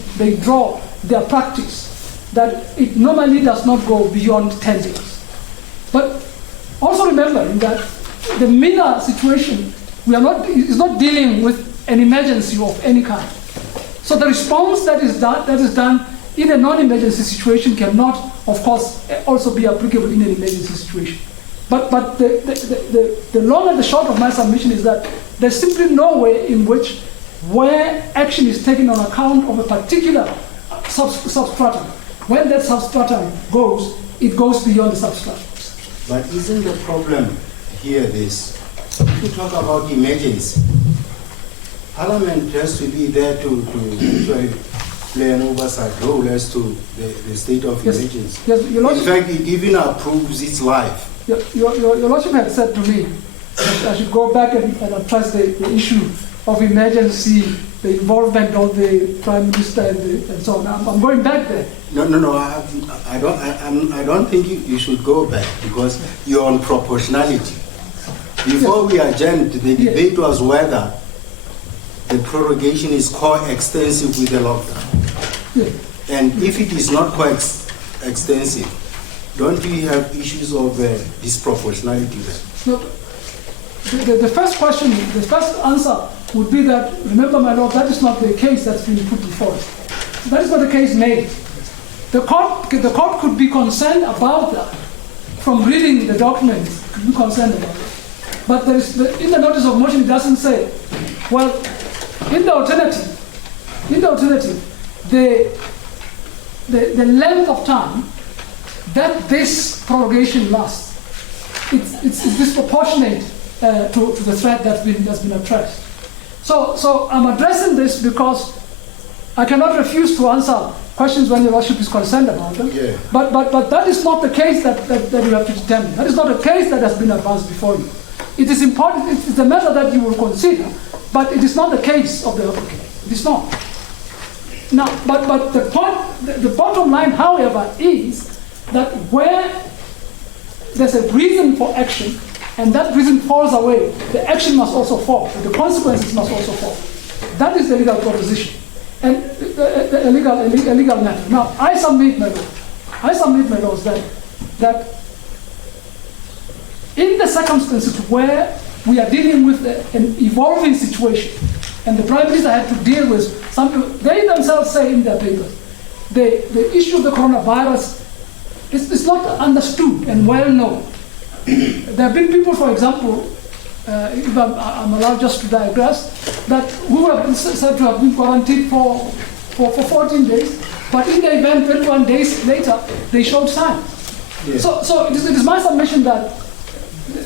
draw their practice, that it normally does not go beyond 10 days. But also remembering that the Miller situation, is not dealing with an emergency of any kind. So the response that is done in a non-emergency situation cannot, of course, also be applicable in an emergency situation. But the long and the short of my submission is that there's simply no way in which where action is taken on account of a particular substratum, when that substratum goes, it goes beyond the substratum. But isn't the problem here this? If you talk about emergency, Parliament has to be there to play an oversight role as to the state of emergency. Yes, Your Lordship, in fact, it even approves its life. Your Lordship had said to me that I should go back and address the issue of emergency, the involvement of the Prime Minister and so on. I'm going back there. No. I don't think you should go back because you're on proportionality. Before we adjourned, the debate was whether the prorogation is co-extensive with the lockdown. Yeah. And if it is not co-extensive, don't we have issues of disproportionality there? No, the first question, the first answer would be that, remember, my Lord, that is not the case that's been put before us. That is not the case made. The court could be concerned about that from reading the documents, could be concerned about it. But there is in the notice of motion, it doesn't say, well, in the alternative, the length of time that this prorogation lasts, it's disproportionate to the threat that's been addressed. So I'm addressing this because I cannot refuse to answer questions when Your Lordship is concerned about them. Yeah. But that is not the case that you have to determine. That is not a case that has been advanced before you. It is important, it's a matter that you will consider, but it is not the case of the applicant. It is not. Now, but the bottom line, however, is that where there's a reason for action, and that reason falls away, the action must also fall, the consequences must also fall. That is the legal proposition, and a legal matter. Now, I submit, my lords, that in the circumstances where we are dealing with an evolving situation, and the Prime Minister had to deal with something, they themselves say in their papers, the issue of the coronavirus is not understood and well known. There have been people, for example, if I'm allowed just to digress, that who have been said to have been quarantined for 14 days, but in the event 21 days later, they showed signs. Yes. So it is my submission that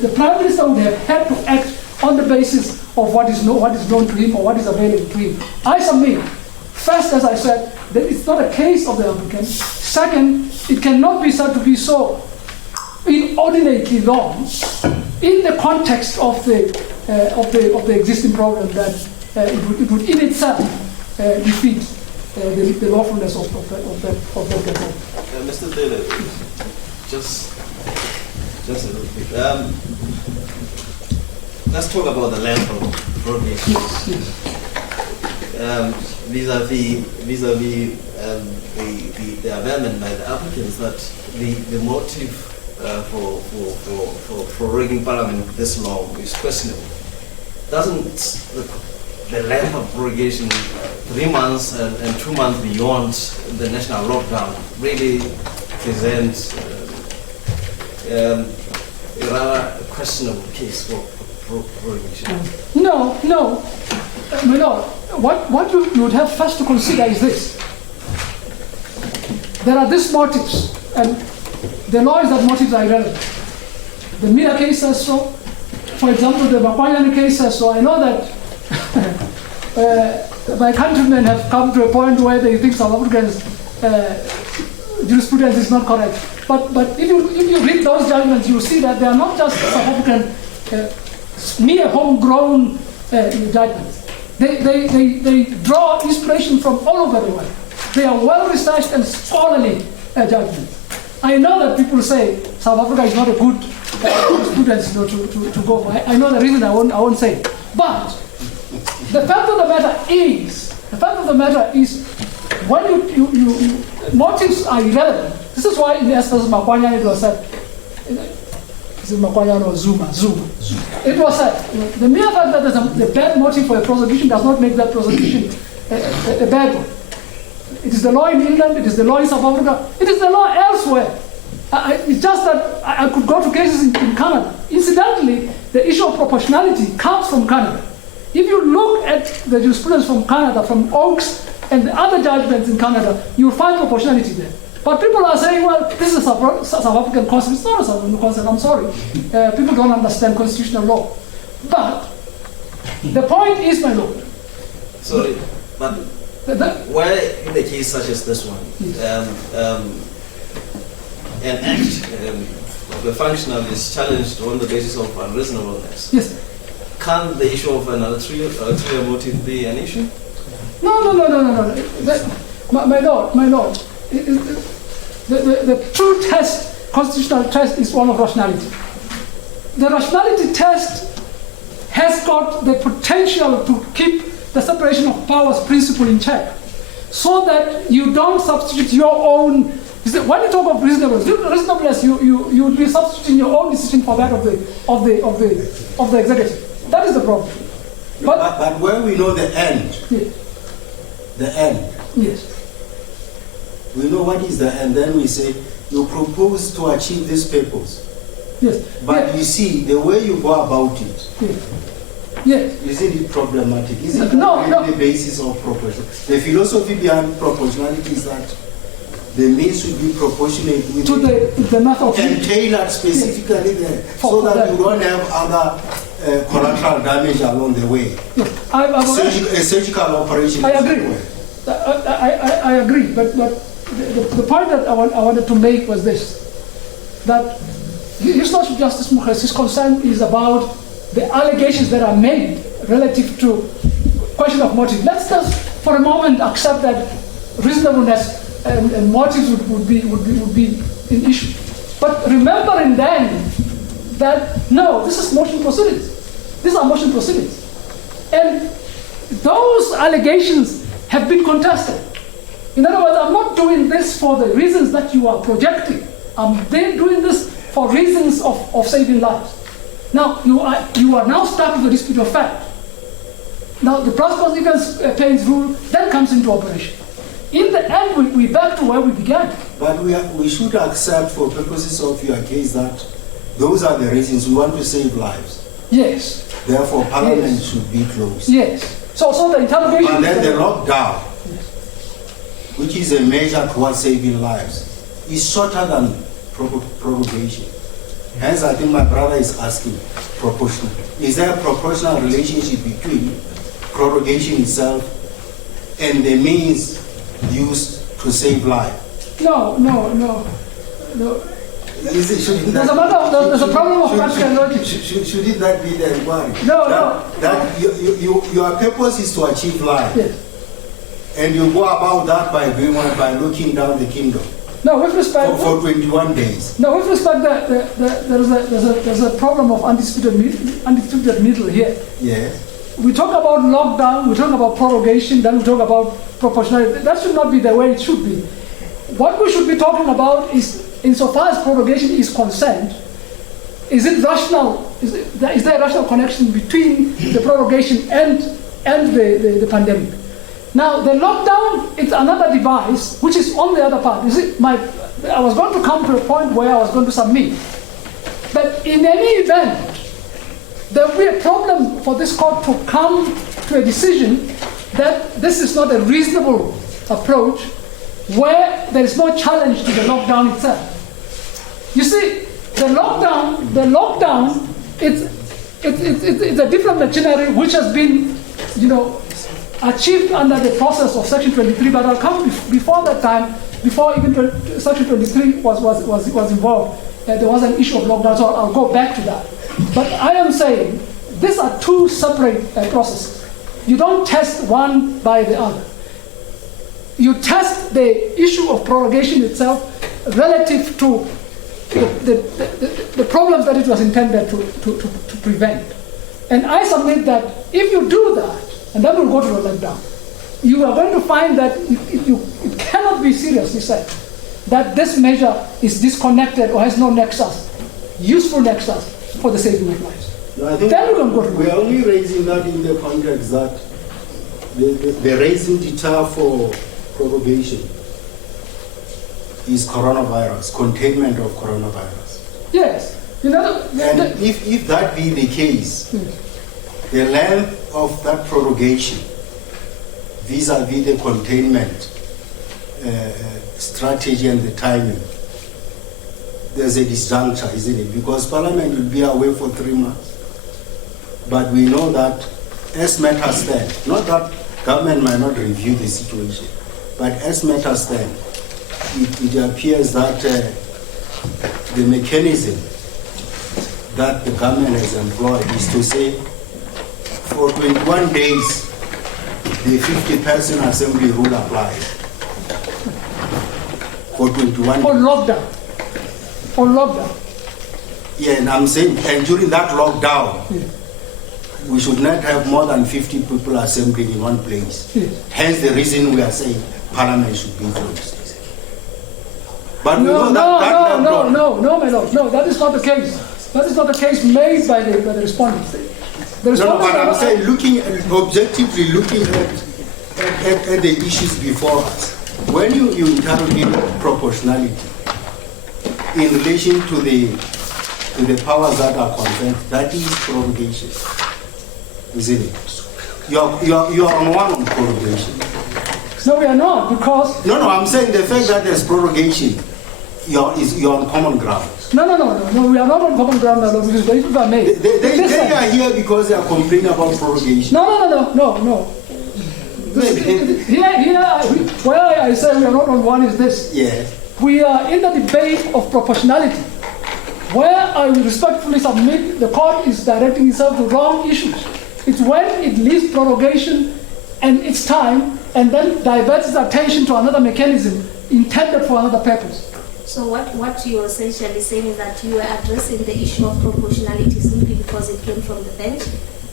the Prime Minister would have had to act on the basis of what is known to him or what is available to him. I submit, first, as I said, that it's not a case of the applicant. Second, it cannot be said to be so inordinately long in the context of the existing problem that it would in itself defeat the lawfulness of that Gazette. Mr. Taylor, just a little bit. Let's talk about the length of prorogation. Yes. Vis-a-vis the amendment by the applicants, that the motive for proroguing Parliament this long is questionable. Doesn't the length of prorogation, 3 months and 2 months beyond the national lockdown, really present a rather questionable case for prorogation? No. My Lord, what you would have first to consider is this. There are these motives, and the law is that motives are irrelevant. The Miller case says so. For example, the Makwanyane case says so. I know that my countrymen have come to a point where they think South Africans' jurisprudence is not correct. But if you read those judgments, you see that they are not just South African mere homegrown judgments. They draw inspiration from all over the world. They are well-researched and scholarly judgments. I know that people say South Africa is not a good jurisprudence to go for. I know the reason I won't say it. But the fact of the matter is when you motives are irrelevant. This is why in the Estes Makwanyane it was said, is it Makwanyane or Zuma? It was said, the mere fact that there's a bad motive for a prosecution does not make that prosecution a bad one. It is the law in England, it is the law in South Africa, it is the law elsewhere. It's just that I could go to cases in Canada. Incidentally, the issue of proportionality comes from Canada. If you look at the jurisprudence from Canada, from Oakes and the other judgments in Canada, you'll find proportionality there. But people are saying, well, this is a South African concept. It's not a South African concept, I'm sorry. People don't understand constitutional law. But the point is, my Lord. Sorry, but why in a case such as this one, an act of a functional is challenged on the basis of unreasonableness? Yes. Can the issue of an ulterior motive be an issue? No. My Lord. The true test, constitutional test, is one of rationality. The rationality test has got the potential to keep the separation of powers principle in check, so that you don't substitute your own. When you talk of reasonableness, you would be substituting your own decision for that of the executive. That is the problem. But when we know the end, yes. the end. Yes. We know what is the end, then we say, you propose to achieve this purpose. Yes. But yes. you see, the way you go about it, yes. isn't it problematic? Isn't it No. the basis of proportion? The philosophy behind proportionality is that the means should be proportionate with To the method and tailored specifically there, so that you don't have other collateral damage along the way. Yes. A surgical operation. I agree. I agree, but the point that I wanted to make was this: that His Lordship Justice Mukhesi's concern is about the allegations that are made relative to question of motive. Let's just for a moment accept that reasonableness and motives would be an issue. But remembering then that no, this is motion proceedings. These are motion proceedings, and those allegations have been contested. In other words, I'm not doing this for the reasons that you are projecting. I'm then doing this for reasons of saving lives. Now, you are now stuck with the dispute of fact. Now, the plus consequence pains rule then comes into operation. In the end, we back to where we began. But we should accept, for purposes of your case, that those are the reasons we want to save lives. Yes. Therefore, Parliament should be closed. Yes. So the interrogation. And then the lockdown, which is a measure towards saving lives, is shorter than prorogation. Hence, I think my brother is asking proportional. Is there a proportional relationship between prorogation itself and the means used to save life? No. Is it, There's a problem of practical logic. Shouldn't that be the inquiry? No. That your purpose is to achieve life. Yes. And you go about that by doing what? By looking down the kingdom No, with respect. for 21 days. No, with respect, there's a problem of undisputed middle here. Yes. We talk about lockdown, we talk about prorogation, then we talk about proportionality. That should not be the way it should be. What we should be talking about is, insofar as prorogation is concerned, is it rational? Is there a rational connection between the prorogation and the pandemic? Now, the lockdown, it's another device which is on the other part. I was going to come to a point where I was going to submit. But in any event, there will be a problem for this court to come to a decision that this is not a reasonable approach where there is no challenge to the lockdown itself. You see, the lockdown, it's a different machinery which has been, achieved under the process of Section 23, but I'll come before that time, before even Section 23 was involved. There was an issue of lockdown, so I'll go back to that. But I am saying these are two separate processes. You don't test one by the other. You test the issue of prorogation itself relative to the problems that it was intended to prevent. And I submit that if you do that, and then we'll go to the lockdown, you are going to find that it cannot be seriously said that this measure is disconnected or has no nexus, useful nexus for the saving of lives. No, I think then we're going to go to we are only raising that in the context that the raising deter for prorogation is coronavirus, containment of coronavirus. Yes. And if that be the case, the length of that prorogation vis-a-vis the containment strategy and the timing, there's a disjuncture, isn't it? Because Parliament will be away for 3 months. But we know that as matters stand, not that government might not review the situation, but as matters stand, it appears that the mechanism that the government has employed is to say, for 21 days, the 50-person assembly rule applies. For 21 For lockdown. For lockdown. Yeah, and I'm saying, and during that lockdown, we should not have more than 50 people assembling in one place. Hence the reason we are saying Parliament should be closed. But we know No, my lord. No, that is not the case. That is not the case made by the respondents. No, but I'm saying, objectively looking at the issues before us, when you interrogate proportionality in relation to the powers that are concerned, that is prorogation, isn't it? You are on one on prorogation. No, we are not, because... No, I'm saying the fact that there's prorogation, you're on common ground. No, we are not on common ground, my lord, because if I may... They are here because they are complaining about prorogation. No. Here, where I say we are not on one is this. Yeah. We are in the debate of proportionality, where I will respectfully submit the court is directing itself to wrong issues. It's when it leaves prorogation and its time, and then diverts its attention to another mechanism intended for another purpose. So what you're essentially saying is that you were addressing the issue of proportionality simply because it came from the bench.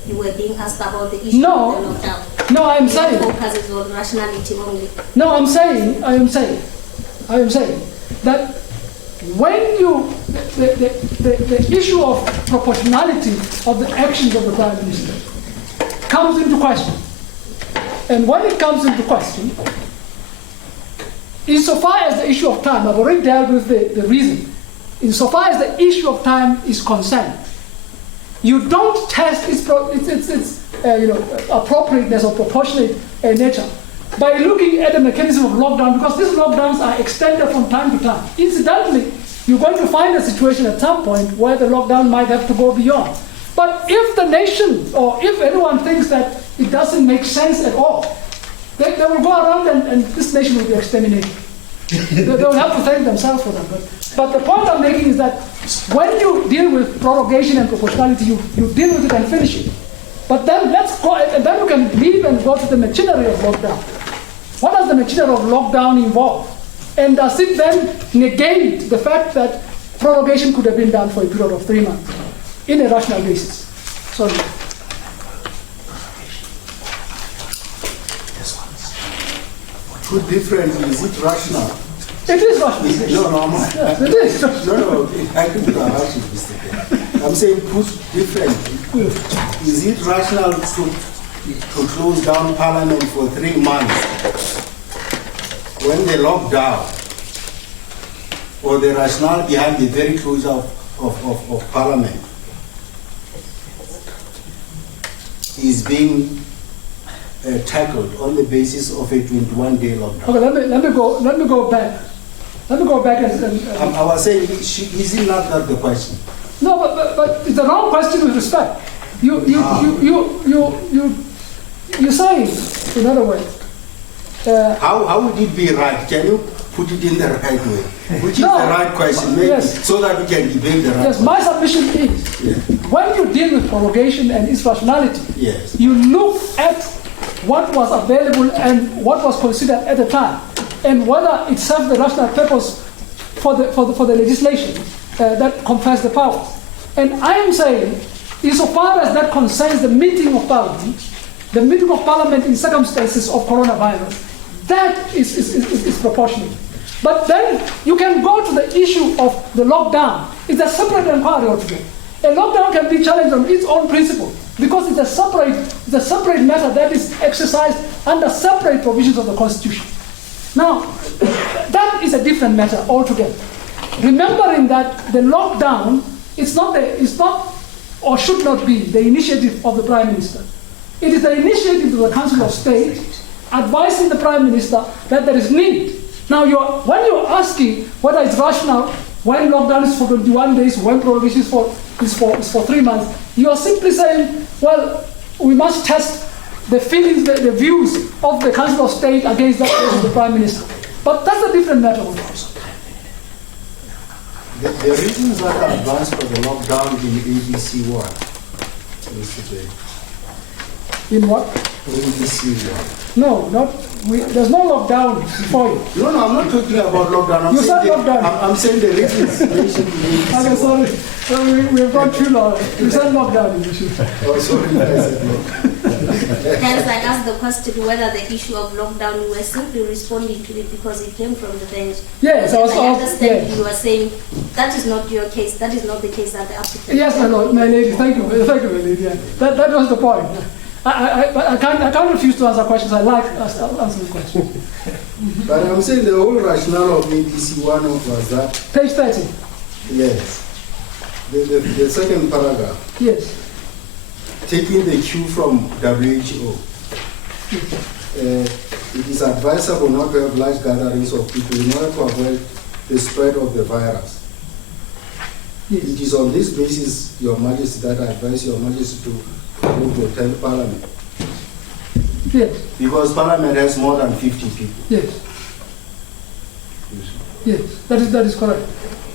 You were being asked about the issue of the lockdown. No, I am saying. Your focus is on rationality only. No, I am saying that when the issue of proportionality of the actions of the Prime Minister comes into question, and when it comes into question, insofar as the issue of time, I've already dealt with the reason. Insofar as the issue of time is concerned, you don't test its appropriateness or proportionate nature by looking at the mechanism of lockdown, because these lockdowns are extended from time to time. Incidentally, you're going to find a situation at some point where the lockdown might have to go beyond. But if the nation, or if anyone thinks that it doesn't make sense at all, they will go around and this nation will be exterminated. They will have to thank themselves for that. But the point I'm making is that when you deal with prorogation and proportionality, you deal with it and finish it. But then let's go, and then we can leave and go to the machinery of lockdown. What does the machinery of lockdown involve? And does it then negate the fact that prorogation could have been done for a period of 3 months in a rational basis? Sorry. Put differently, is it rational? It is rational. No, Yes, it is. No, I think you are rational, Mr. Chair. I'm saying put differently. Is it rational to close down Parliament for 3 months when they lock down? Or the rationale behind the very closure of Parliament is being tackled on the basis of a 21-day lockdown? Okay, let me go back. Let me go back and I was saying, is it not that the question? no, but it's the wrong question with respect. You saying, in other words. How would it be right? Can you put it in the right way? Which is No, the right question, maybe, yes. so that we can debate the right Yes, question. my submission is, when you deal with prorogation and its rationality, Yes. you look at what was available and what was considered at the time, and whether it served the rational purpose for the legislation that confers the powers. And I am saying, insofar as that concerns the meeting of Parliament in circumstances of coronavirus, that is proportionate. But then you can go to the issue of the lockdown. It's a separate inquiry altogether. A lockdown can be challenged on its own principle because it's a separate matter that is exercised under separate provisions of the Constitution. Now, that is a different matter altogether. Remembering that the lockdown is not or should not be the initiative of the Prime Minister. It is the initiative of the Council of State advising the Prime Minister that there is need. Now, when you're asking whether it's rational, when lockdown is for 21 days, when prorogation is for 3 months, you are simply saying, well, we must test the feelings, the views of the Council of State against that of the Prime Minister. But that's a different matter, of course. The reasons that are advanced for the lockdown in ABC 1, Mr. Chair. In what? ABC 1. No, there's no lockdown before you. No, I'm not talking about lockdown. You said lockdown. I'm saying the reasons mentioned in ABC 1. Okay, sorry. We've gone too long. You said lockdown in the issue. Oh, sorry, I said lockdown. Hence, I asked the question whether the issue of lockdown, you were simply responding to it because it came from the bench. Yes, I understand yes. you were saying that is not your case, that is not the case that the applicant. Yes, my lord, my lady, thank you, my lady. Yeah. That was the point. I can't refuse to answer questions. I like answering questions. But I'm saying the whole rationale of ABC 1 was that. Page 30. Yes. The second paragraph. Yes. Taking the cue from WHO. It is advisable not to have large gatherings of people in order to avoid the spread of the virus. Yes. It is on this basis, Your Majesty, that I advise Your Majesty to move to attend Parliament. Yes. Because Parliament has more than 50 people. Yes. Yes, that is correct.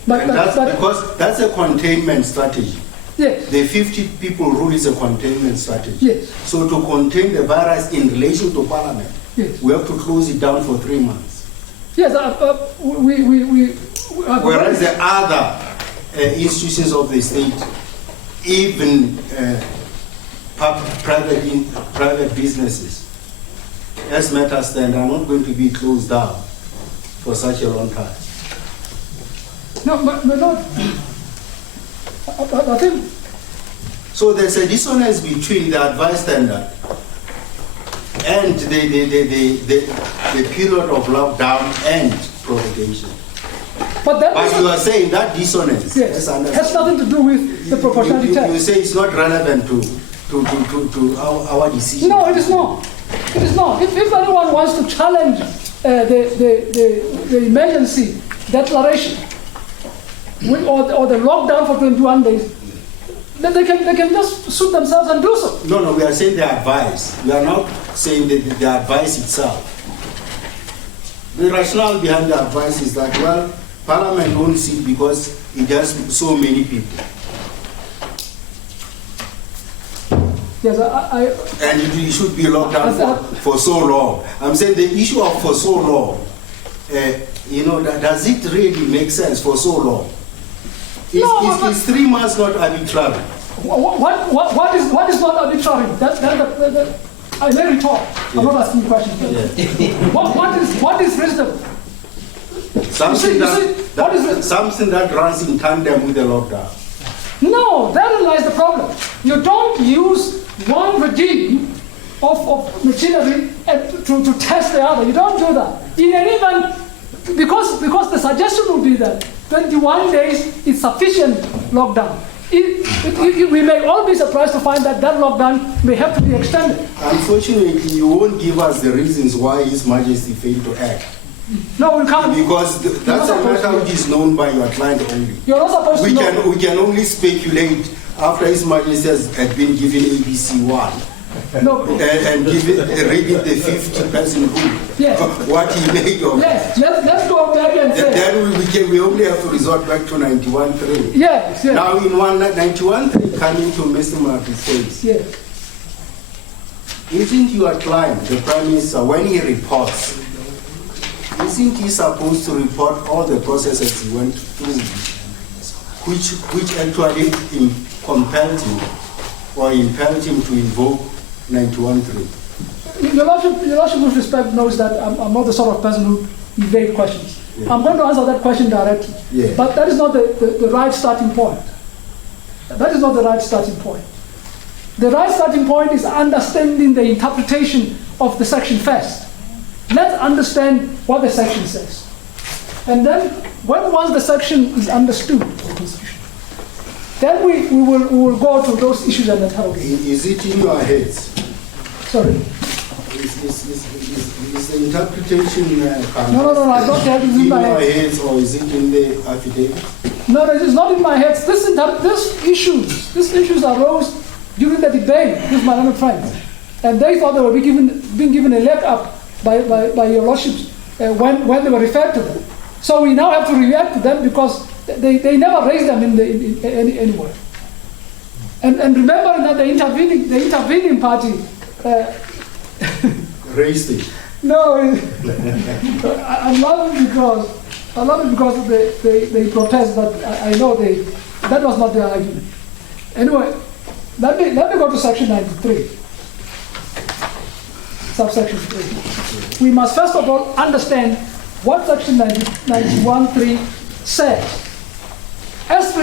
And because that's a containment strategy. Yes. The 50 people rule is a containment strategy. Yes. So to contain the virus in relation to Parliament, Yes. we have to close it down for 3 months. Yes, Whereas the other institutions of the state, even private businesses, as matters stand, are not going to be closed down for such a long time. No, but not. I think. So there's a dissonance between the advice standard and the period of lockdown and prorogation. But you are saying that dissonance has nothing to do with the proportionality test. You say it's not relevant to our decision. No, it is not. It is not. If anyone wants to challenge the emergency declaration, or the lockdown for 21 days, then they can just suit themselves and do so. No, we are saying the advice. We are not saying the advice itself. The rationale behind the advice is that, well, Parliament won't sit because it has so many people. Yes, And it should be locked down for so long. I'm saying the issue of for so long, does it really make sense for so long? Is 3 months not arbitrary? What is not arbitrary? I may retort. I'm not asking questions. What is reasonable? Something that runs in tandem with the lockdown. No, therein lies the problem. You don't use one regime of machinery to test the other. You don't do that. In an event, because the suggestion would be that 21 days is sufficient lockdown. We may all be surprised to find that lockdown may have to be extended. Unfortunately, you won't give us the reasons why His Majesty failed to act. No, we can't. Because that's a matter which is known by your client only. You're not supposed to know. We can only speculate after His Majesty had been given ABC1. No. And reading the 50-person rule. Yes. What he made of. Yes, let's go back and say. Then we only have to resort back to 91.3. Yes. Now in 91.3 coming to Mr. Martin's case. Yes. Isn't your client, the Prime Minister, when he reports, isn't he supposed to report all the processes he went through, which actually compelled him or impelled him to invoke 91.3? Your Lordship, with respect, knows that I'm not the sort of person who evade questions. Yeah. I'm going to answer that question directly. Yeah. But that is not the right starting point. That is not the right starting point. The right starting point is understanding the interpretation of the section first. Let's understand what the section says. And then, once the section is understood, then we will go to those issues and interrogate. Is it in your heads? Sorry? Is the interpretation No, I don't have it in my head. Or is it in the affidavit? No, it is not in my head. These issues arose during the debate with my other friends. And they thought they were being given a leg up by your lordships when they were referred to them. So we now have to react to them because they never raised them anywhere. And remember that the intervening party raised it. No, I love it because they protest, but I know that was not their argument. Anyway, let me go to section 93, subsection 3. We must first of all understand what section 91.3 says as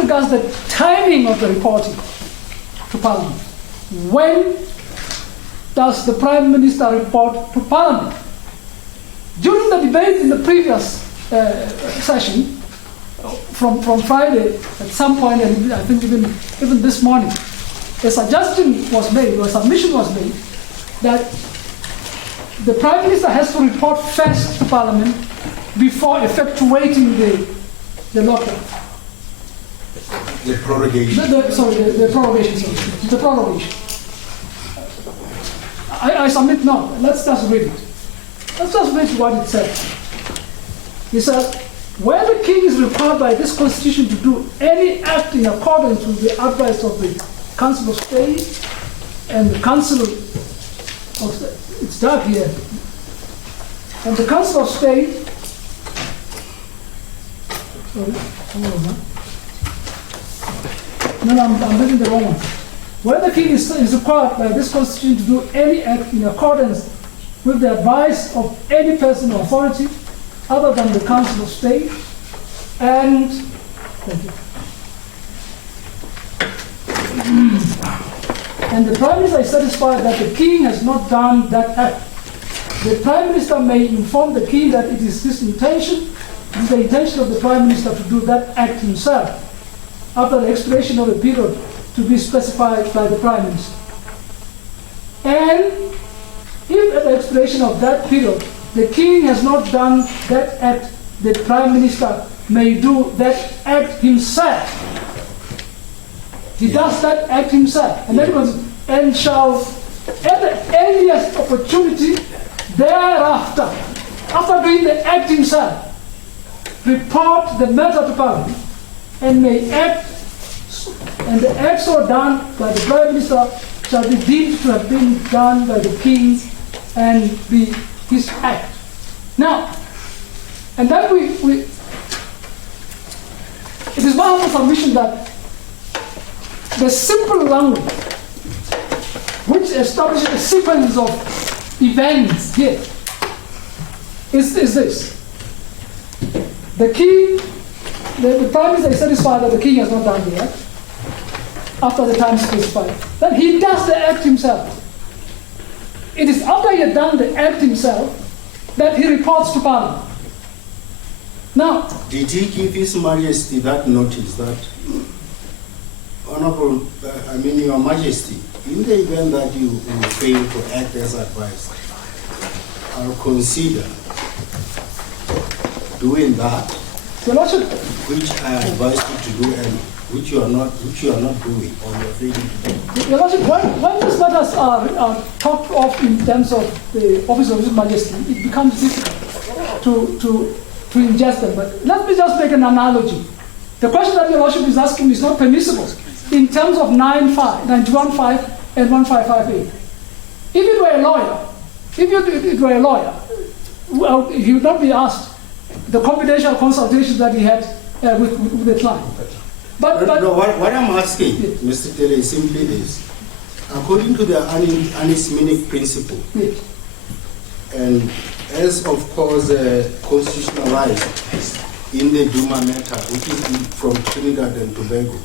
regards the timing of the reporting to Parliament. When does the Prime Minister report to Parliament? During the debate in the previous session, from Friday, at some point, and I think even this morning, a suggestion was made, or a submission was made, that the Prime Minister has to report first to Parliament before effectuating the lockdown. The prorogation. The prorogation. The prorogation. I submit no. Let's just read it. Let's just read what it says. He says, where the king is required by this constitution to do any act in accordance with the advice of the Council of State and the Council of State, it's dark here, and the Council of State, I'm reading the wrong one. Where the king is required by this constitution to do any act in accordance with the advice of any person or authority other than the Council of State, and and the Prime Minister is satisfied that the king has not done that act. The Prime Minister may inform the king that it is his intention, it is the intention of the Prime Minister to do that act himself after the expiration of a period to be specified by the Prime Minister. And if at the expiration of that period the king has not done that act, the Prime Minister may do that act himself. He does that act himself. And then goes, and shall, at the earliest opportunity thereafter, after doing the act himself, report the matter to Parliament, and may act, and the act so done by the Prime Minister shall be deemed to have been done by the King and be his act. Now, and then it is my humble submission that the simple language which establishes a sequence of events here is this. The King, the Prime Minister is satisfied that the King has not done the act after the time specified. Then he does the act himself. It is after he has done the act himself that he reports to Parliament. Now, did he give His Majesty that notice that, Honorable, Your Majesty, in the event that you fail to act as advised, I'll consider doing that, Your Lordship, which I advise you to do and which you are not doing or you're failing to do. Your Lordship, when these matters are talked of in terms of the Office of His Majesty, it becomes difficult to ingest them. But let me just make an analogy. The question that Your Lordship is asking is not permissible in terms of 91.5 and 1558. If it were a lawyer, well, he would not be asked the confidential consultations that he had with the client. But what I'm asking, Mr. Taylor, is simply this. According to the anisminic principle, yes, and as of course constitutionalized in the Duma matter, which is from Trinidad and Tobago,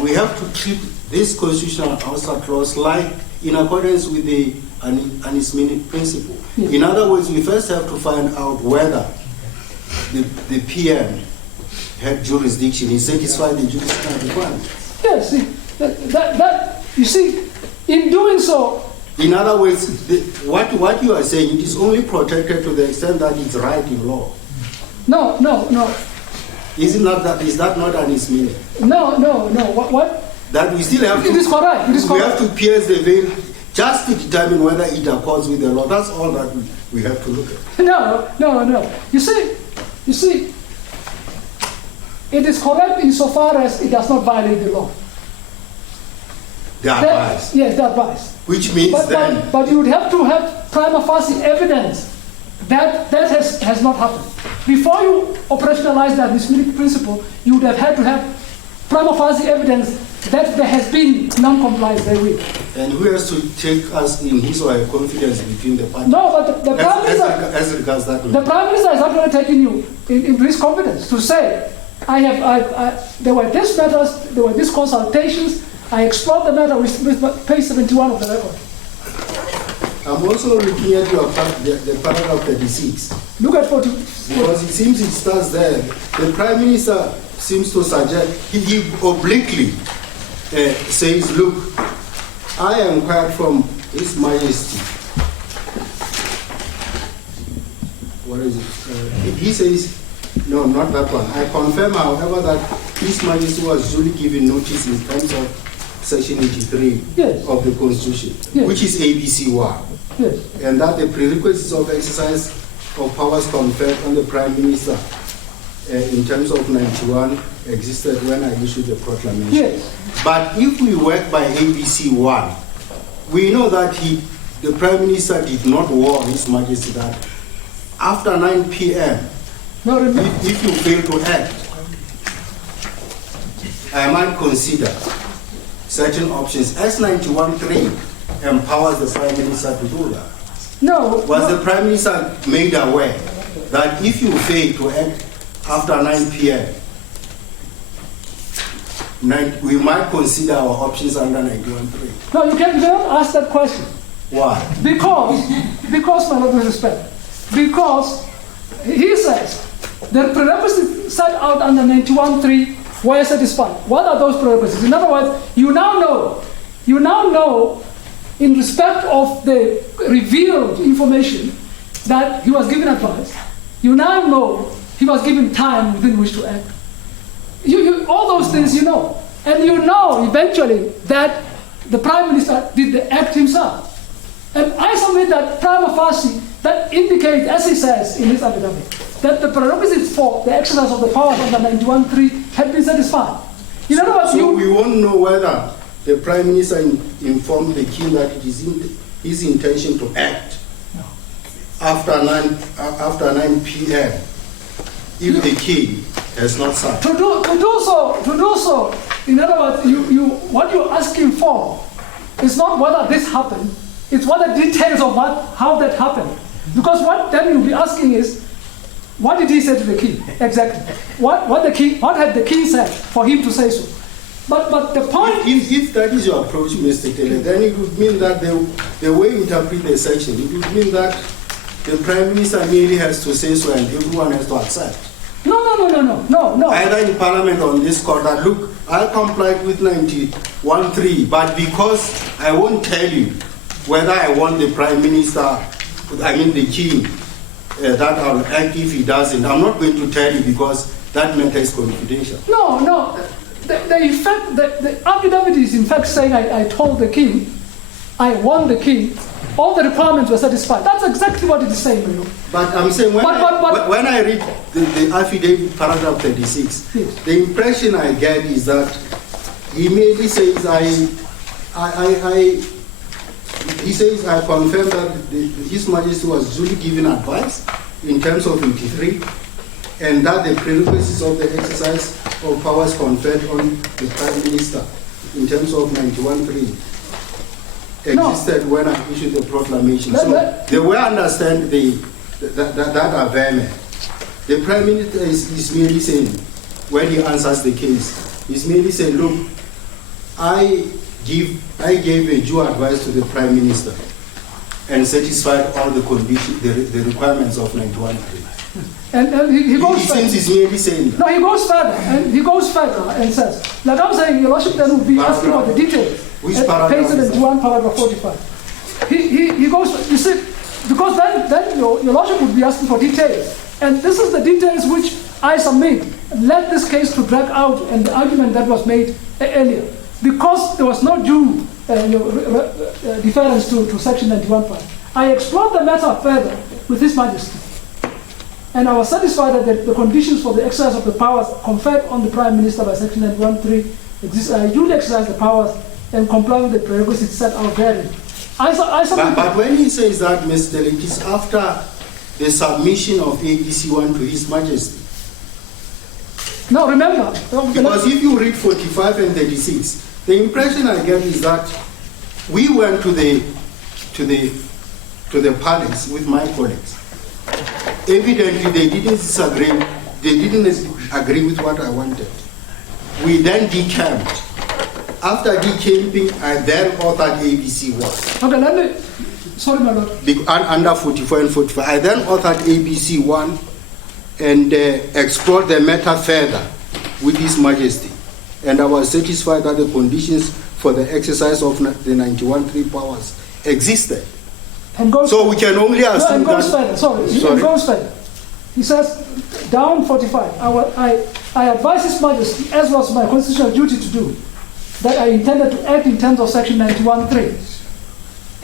we have to treat this constitutional ouster clause like in accordance with the anisminic principle. Yes. In other words, we first have to find out whether the PM had jurisdiction. He satisfied the jurisdiction requirement. yes. See, that you see, in doing so. In other words, what you are saying, it is only protected to the extent that it's right in law. No. Is that not anisminic? No. What? That we still have to. It is correct. It is we correct. have to pierce the veil just to determine whether it accords with the law. That's all that we have to look at. No. You see, it is correct insofar as it does not violate the law. The advice. Yes, the advice. Which means but you would have to have prima facie evidence that has not happened. Before you operationalize that anisminic principle, you would have had to have prima facie evidence that there has been non-compliance therewith. And who has to take us in his or her confidence between the parties? No, but the Prime Minister, as regards that, the Prime Minister is actually taking you into his confidence to say, there were these matters, there were these consultations, I explored the matter with page 71 of the record. I'm also looking at the paragraph 36. Look at 40. Because it seems it starts there. The Prime Minister seems to suggest, he obliquely says, look, I am inquired from His Majesty. What is it? He says, no, not that one. I confirm, however, that His Majesty was duly given notice in terms of Section 83 yes. of the Constitution, yes. which is ABC1. Yes. And that the prerequisites of exercise of powers conferred on the Prime Minister in terms of 91 existed when I issued the proclamation. Yes. But if we work by ABC1, we know that the Prime Minister did not warn His Majesty that after 9 p.m., if you fail to act, I might consider certain options. S91.3 empowers the Prime Minister to do that. No. Was the Prime Minister made aware that if you fail to act after 9 p.m., we might consider our options under 91.3? No, you cannot ask that question. Why? Because, my Lord, with respect, because he says the prerequisites set out under 91.3 were satisfied. What are those prerequisites? In other words, you now know in respect of the revealed information that he was given advice, you now know he was given time within which to act. All those things you know. And you know eventually that the Prime Minister did the act himself. And I submit that prima facie, that indicates, as he says in his affidavit, that the prerequisites for the exercise of the powers under 91.3 had been satisfied. In other words, so we won't know whether the Prime Minister informed the King that it is his intention to act after 9 p.m. if the King has not signed. To do so, in other words, what you're asking for is not whether this happened, it's what the details of how that happened. Because what then you'll be asking is, what did he say to the King? Exactly. What had the King said for him to say so? But the point if that is your approach, Mr. Taylor, then it would mean that the way you interpret the section, it would mean that the Prime Minister merely has to say so and everyone has to accept. No. Either in Parliament or in this court that, look, I complied with 91.3, but because I won't tell you whether I want the Prime Minister, the King, that I'll act if he doesn't. I'm not going to tell you because that matter is confidential. No. The affidavit is in fact saying I told the King, I warned the King, all the requirements were satisfied. That's exactly what it is saying, you know. But I'm saying when I read the affidavit, paragraph 36, yes, the impression I get is that he merely says he says I confirm that His Majesty was duly given advice in terms of 83, and that the prerequisites of the exercise of powers conferred on the Prime Minister in terms of 91.3 existed when I issued the proclamation. So the way I understand that averment, the Prime Minister is merely saying, when he answers the case, he's merely saying, look, I gave a due advice to the Prime Minister and satisfied all the conditions, the requirements of 91.3. And he goes He seems he's merely saying. No, he goes further and says, like I'm saying, Your Lordship then will be asking for the details. Which paragraph? Page 71, paragraph 45. He goes, you see, because then your Lordship would be asking for details. And this is the details which I submit, led this case to drag out and the argument that was made earlier. Because there was no due deference to section 91.5. I explored the matter further with His Majesty. And I was satisfied that the conditions for the exercise of the powers conferred on the Prime Minister by section 91.3 exist. I duly exercise the powers and comply with the prerequisites set out therein. But when he says that, Mr. Delik, it is after the submission of ABC1 to His Majesty. Now remember, because if you read 45 and 36, the impression I get is that we went to the palace with my colleagues. Evidently, they didn't disagree. They didn't agree with what I wanted. We then decamped. After decamping, I then authored ABC1. Okay, let me. Sorry, my lord. Under 44 and 45, I then authored ABC1 and explored the matter further with His Majesty. And I was satisfied that the conditions for the exercise of the 91.3 powers existed. So we can only assume It goes further. He says, down 45, I advise His Majesty, as was my constitutional duty to do, that I intended to act in terms of section 91.3.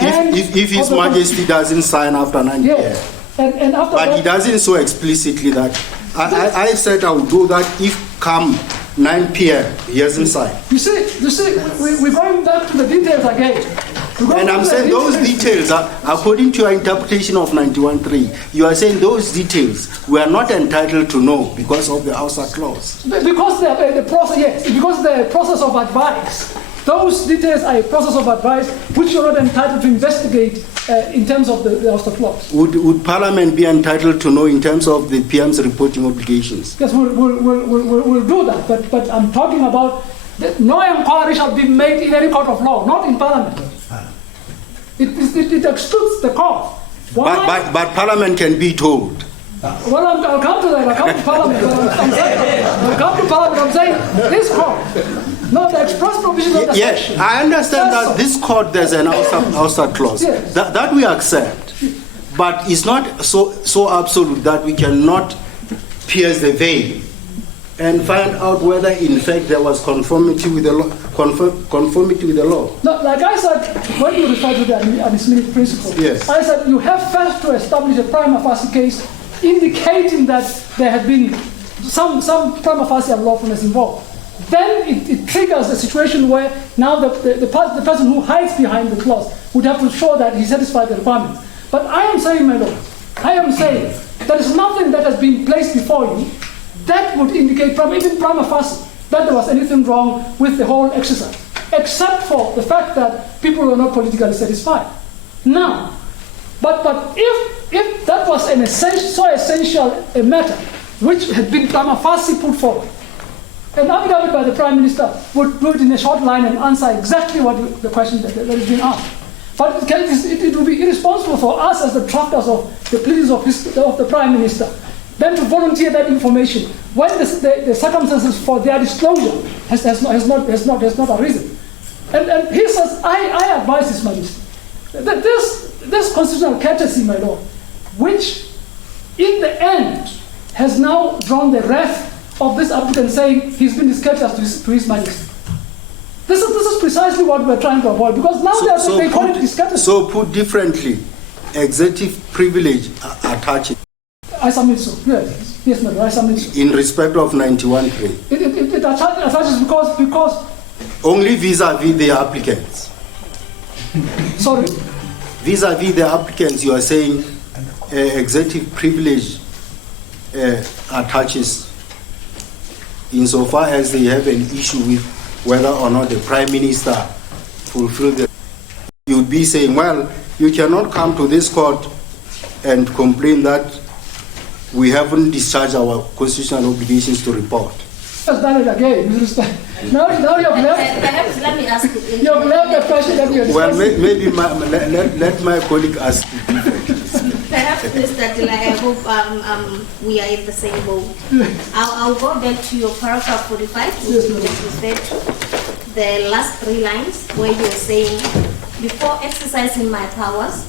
If His Majesty doesn't sign after 9 p.m. And after but he doesn't so explicitly that. I said I would do that if come 9 p.m. he hasn't signed. You see, we're going back to the details again. And I'm saying those details are, according to your interpretation of 91.3, you are saying those details we are not entitled to know because of the outside clause. Because the process, yes, because the process of advice. Those details are a process of advice which you're not entitled to investigate in terms of the outside clause. Would Parliament be entitled to know in terms of the PM's reporting obligations? Yes, we'll do that. But I'm talking about no inquiry shall be made in any court of law, not in Parliament. It excludes the court. But Parliament can be told. Well, I'll come to that. I'll come to Parliament. I'm saying this court. No, the express provision of the section. I understand that this court there's an outside clause. Yes. That we accept. But it's not so absolute that we cannot pierce the veil and find out whether in fact there was conformity with the law. Conformity with the law. No, like I said, when you refer to the admissibility principle, Yes. I said you have first to establish a prima facie case indicating that there had been some prima facie unlawfulness involved. Then it triggers a situation where now the person who hides behind the clause would have to show that he satisfied the requirement. But I am saying, my lord, I am saying there is nothing that has been placed before you that would indicate, even prima facie, that there was anything wrong with the whole exercise, except for the fact that people were not politically satisfied. Now, but if that was an so essential a matter which had been prima facie put forward, an affidavit by the Prime Minister would do it in a short line and answer exactly what the question that is being asked. But it would be irresponsible for us as the drafters of the pleadings of the Prime Minister then to volunteer that information when the circumstances for their disclosure has not arisen. And he says, I advise His Majesty that this constitutional courtesy, my lord, which in the end has now drawn the wrath of this applicant saying he's been discourteous to His Majesty. This is precisely what we're trying to avoid, because now they call it discourtesy. So put differently, executive privilege attaches. I submit so. Yes, my lord, I submit so. In respect of 91(3). It attaches because only vis-a-vis the applicants. sorry. Vis-a-vis the applicants, you are saying executive privilege attaches insofar as they have an issue with whether or not the Prime Minister fulfilled the... You'd be saying, well, you cannot come to this court and complain that we haven't discharged our constitutional obligations to report. Just done it again. Now you've left. Perhaps let me ask you. You've left the question that we are discussing. Well, maybe let my colleague ask. Perhaps, Mr. Dila, I hope we are in the same boat. I'll go back to your paragraph 45, which you just referred to, the last 3 lines, where you're saying, before exercising my powers,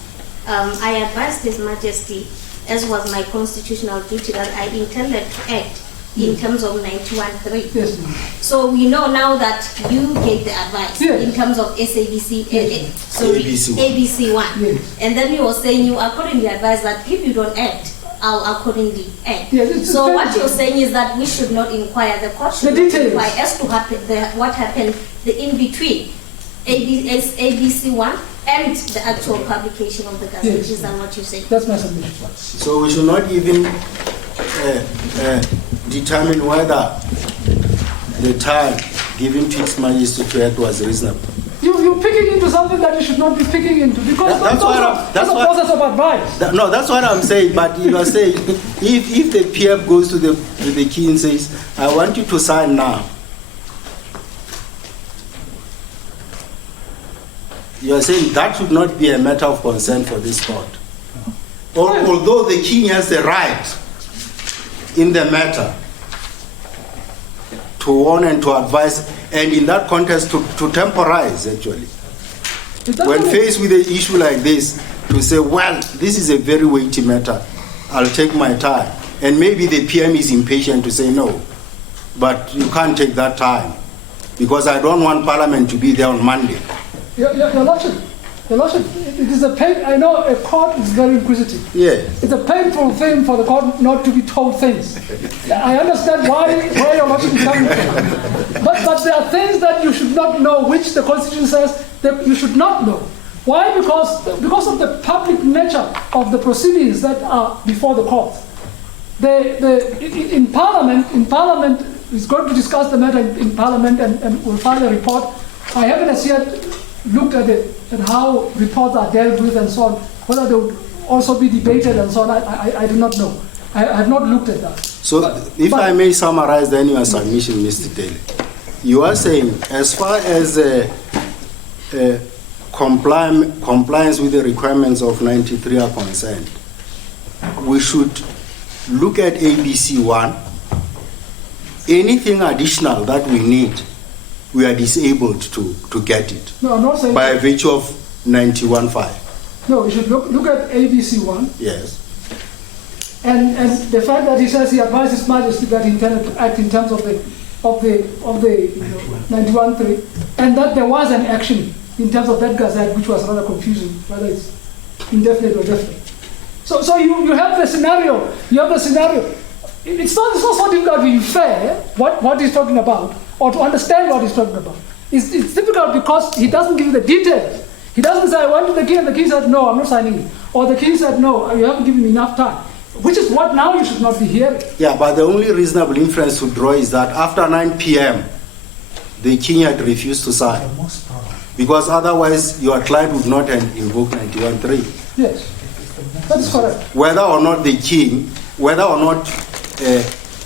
I advised His Majesty, as was my constitutional duty, that I intended to act in terms of 91(3). Yes, so we know now that you gave the advice in terms of SABC, ABC1. Yes. And then you were saying you accordingly advise that if you don't act, I'll accordingly act. Yes, so what you're saying is that we should not inquire, the court should not inquire as to what happened in between ABC1 and the actual publication of the Gazette. Is that what you say? That's my submission. So we should not even determine whether the time given to His Majesty to act was reasonable. You're picking into something that you should not be picking into, because that's a process of advice. No, that's what I'm saying. But you are saying if the PF goes to the king and says, "I want you to sign now," you are saying that should not be a matter of concern for this court. Although the king has the right in the matter to warn and to advise, and in that context to temporize, actually. When faced with an issue like this, to say, well, this is a very weighty matter, I'll take my time. And maybe the PM is impatient to say no, but you can't take that time, because I don't want Parliament to be there on Monday. Your Lordship, it is a pain. I know a court is very inquisitive. Yeah. It's a painful thing for the court not to be told things. I understand where your Lordship is coming from. But there are things that you should not know, which the Constitution says that you should not know. Why? Because of the public nature of the proceedings that are before the court. In Parliament is going to discuss the matter in Parliament and will file a report. I haven't as yet looked at it and how reports are dealt with and so on, whether they would also be debated and so on. I do not know. I have not looked at that. So if I may summarize then your submission, Mr. Daly, you are saying as far as compliance with the requirements of 93 are concerned, we should look at ABC1. Anything additional that we need, we are disabled to get it. No, I'm not saying by virtue of 91.5. No, we should look at ABC1. Yes. And the fact that he says he advised His Majesty that he intended to act in terms of the 91.3, and that there was an action in terms of that Gazette, which was rather confusing, whether it's indefinite or definite. So you have the scenario. You have the scenario. It's not so difficult to infer what he's talking about or to understand what he's talking about. It's difficult because he doesn't give you the details. He doesn't say, I went to the king, and the king said, no, I'm not signing it. Or the king said, no, you haven't given me enough time. Which is what now you should not be hearing. Yeah, but the only reasonable inference to draw is that after 9 p.m., the king had refused to sign. Because otherwise, your client would not have invoked 91.3. Yes, that is correct. Whether or not the king, whether or not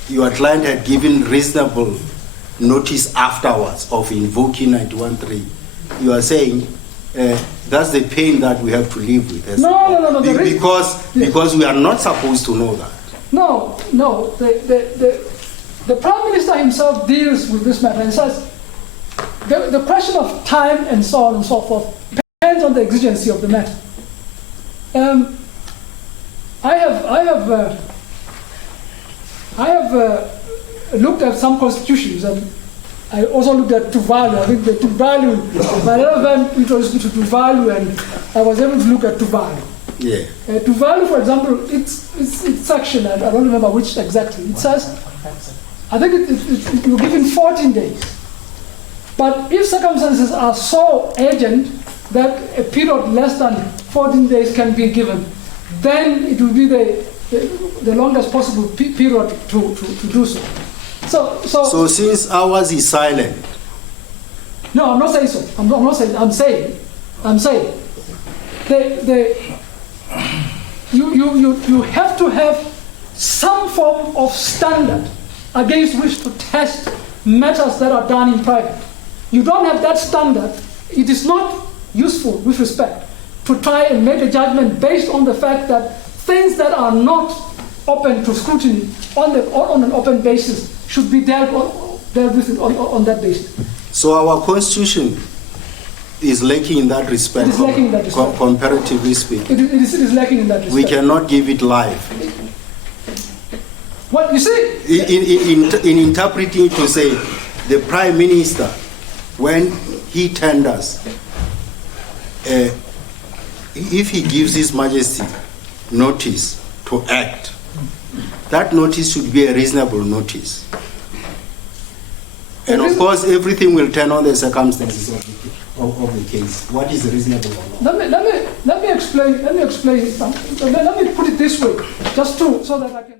your client had given reasonable notice afterwards of invoking 91.3, you are saying that's the pain that we have to live with. No. Because we are not supposed to know that. No. The Prime Minister himself deals with this matter and says the question of time and so on and so forth depends on the exigency of the matter. I have looked at some constitutions, and I also looked at Tuvalu. I think the Tuvalu, my relevant introduced me to Tuvalu, and I was able to look at Tuvalu. Yeah. Tuvalu, for example, it's section, I don't remember which exactly. It says, I think you're given 14 days. But if circumstances are so urgent that a period less than 14 days can be given, then it will be the longest possible period to do so. So since ours is silent. No, I'm not saying so. I'm not saying. I'm saying. You have to have some form of standard against which to test matters that are done in private. You don't have that standard, it is not useful with respect to try and make a judgment based on the fact that things that are not open to scrutiny on an open basis should be dealt with on that basis. So our constitution is lacking in that respect. It is lacking in that respect. Comparatively speaking. It is lacking in that respect. We cannot give it life. Well, you see, in interpreting to say the Prime Minister, when he tenders, if he gives His Majesty notice to act, that notice should be a reasonable notice. And of course, everything will turn on the circumstances of the case. What is reasonable or not? Let me explain something. Let me put it this way, just so that I can.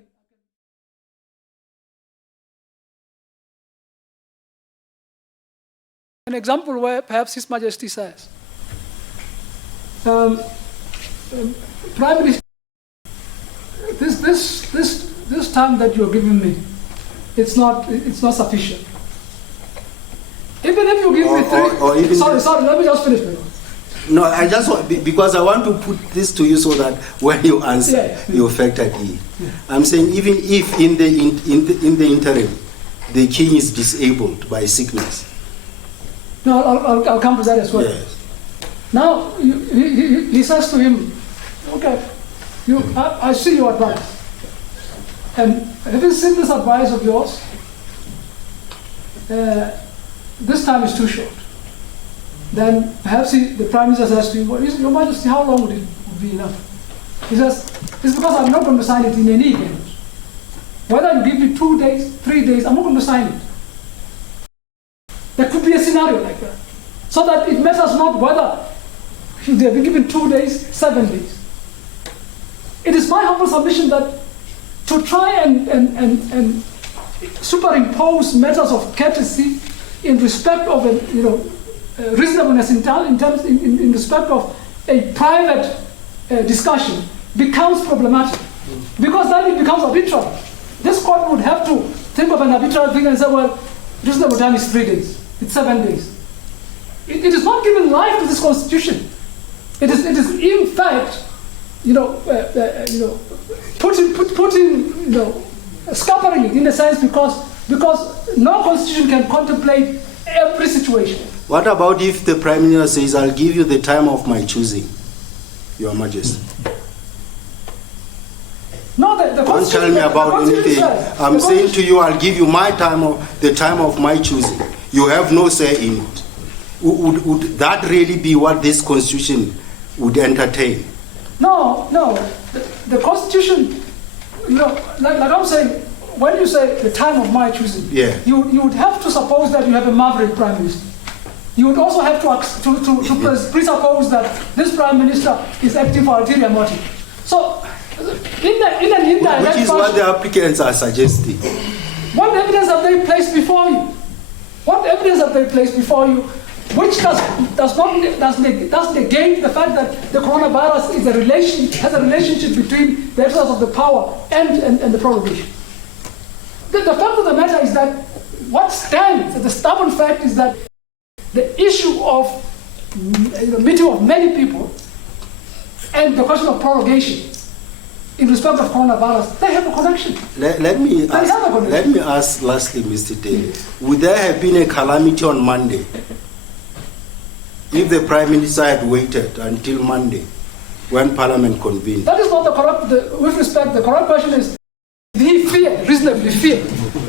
An example where perhaps His Majesty says, Prime Minister, this time that you're giving me, it's not sufficient. Even if you give me three. Sorry. Let me just finish. No, I just want, because I want to put this to you so that when you answer, you factor it in. Yeah. I'm saying even if in the interim, the king is disabled by sickness. No, I'll come to that as well. Yes. Now, he says to him, okay, I see your advice. And having seen this advice of yours, this time is too short. Then perhaps the Prime Minister says to him, well, Your Majesty, how long would it be enough? He says, it's because I'm not going to sign it in any event. Whether you give me 2 days, 3 days, I'm not going to sign it. There could be a scenario like that. So that it matters not whether they have been given 2 days, 7 days. It is my humble submission that to try and superimpose matters of courtesy in respect of reasonableness in respect of a private discussion becomes problematic, because then it becomes arbitrary. This court would have to think of an arbitrary thing and say, well, reasonable time is 3 days, it's 7 days. It is not giving life to this constitution. It is in fact, scattering it in a sense because no constitution can contemplate every situation. What about if the Prime Minister says, I'll give you the time of my choosing, Your Majesty? No, Don't tell me about anything. I'm saying to you, I'll give you my time, the time of my choosing. You have no say in it. Would that really be what this constitution would entertain? No. The constitution, like I'm saying, when you say the time of my choosing, yeah. you would have to suppose that you have a maverick prime minister. You would also have to presuppose that this prime minister is acting for ulterior motive. So, in an indirect Which is what the applicants are suggesting. What evidence have they placed before you? What evidence have they placed before you, which does negate the fact that the coronavirus has a relationship between the exercise of the power and the prorogation? The fact of the matter is that what stands, the stubborn fact is that the issue of meeting of many people and the question of prorogation in respect of coronavirus, they have a connection. Let me ask lastly, Mr. Taylor, would there have been a calamity on Monday if the Prime Minister had waited until Monday when Parliament convened? That is not the correct, with respect, the correct question is, did he reasonably fear?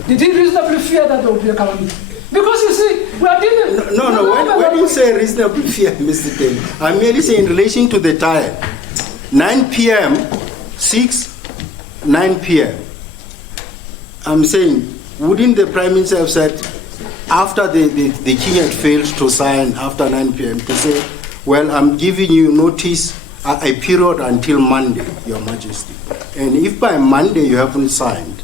Did he reasonably fear that there would be a calamity? Because you see, we are dealing... No, when you say reasonably fear, Mr. Taylor, I'm merely saying in relation to the time, 9 p.m., 9 p.m. I'm saying, wouldn't the Prime Minister have said, after the King had failed to sign after 9 p.m., to say, well, I'm giving you notice, a period until Monday, Your Majesty. And if by Monday you haven't signed,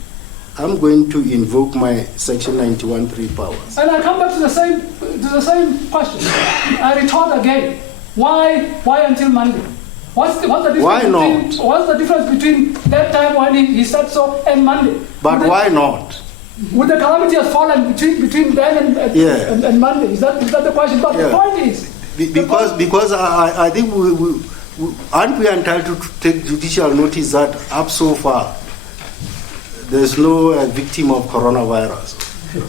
I'm going to invoke my Section 91(3) powers. And I come back to the same question. I retort again. Why until Monday? What's the difference between that time when he said so and Monday? But why not? Would the calamity have fallen between then and Monday? Is that the question? But the point is... Because I think aren't we entitled to take judicial notice that up so far there's no victim of coronavirus?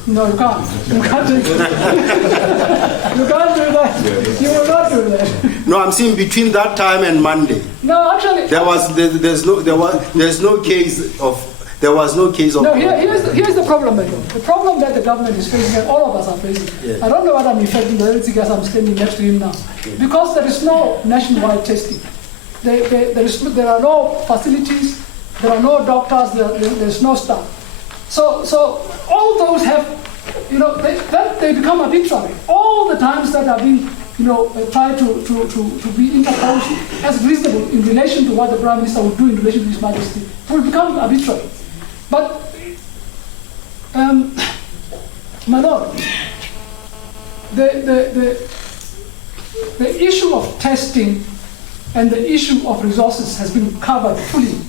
No, you can't. You can't do that. You can't do that. You will not do that. No, I'm saying between that time and Monday. No, actually, there was no case of. No, here's the problem, man. The problem that the government is facing, and all of us are facing. Yeah. I don't know what I'm effecting the LT guys I'm standing next to him now, because there is no nationwide testing. There are no facilities. There are no doctors. There's no staff. So all those have, they become arbitrary. All the times that have been, tried to be interposed as reasonable in relation to what the Prime Minister would do in relation to His Majesty will become arbitrary. But, my Lord, the issue of testing and the issue of resources has been covered fully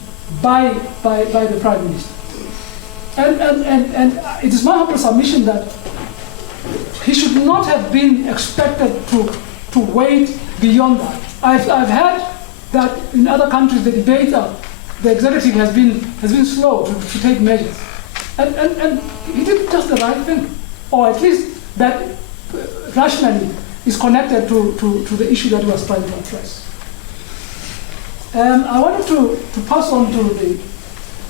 by the Prime Minister. And it is my humble submission that he should not have been expected to wait beyond that. I've heard that in other countries the executive has been slow to take measures, and he did just the right thing, or at least that rationally is connected to the issue that he was trying to address. I wanted to pass on to the.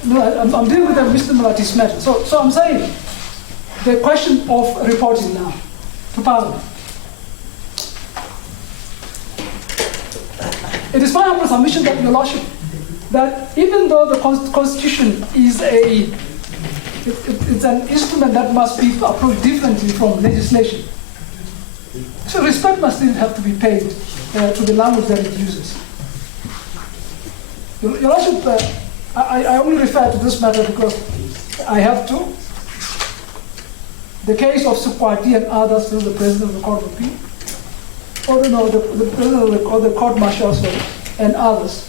I'm dealing with the Mr. Malati's matter. So I'm saying the question of reporting now to Parliament. It is my humble submission that, Your Lordship, that even though the Constitution is it's an instrument that must be approached differently from legislation, so respect must still have to be paid to the language that it uses. Your Lordship, I only refer to this matter because I have to. The case of Sukwati and others to the President of the Court of Appeal, or the President of the Court Martial and others.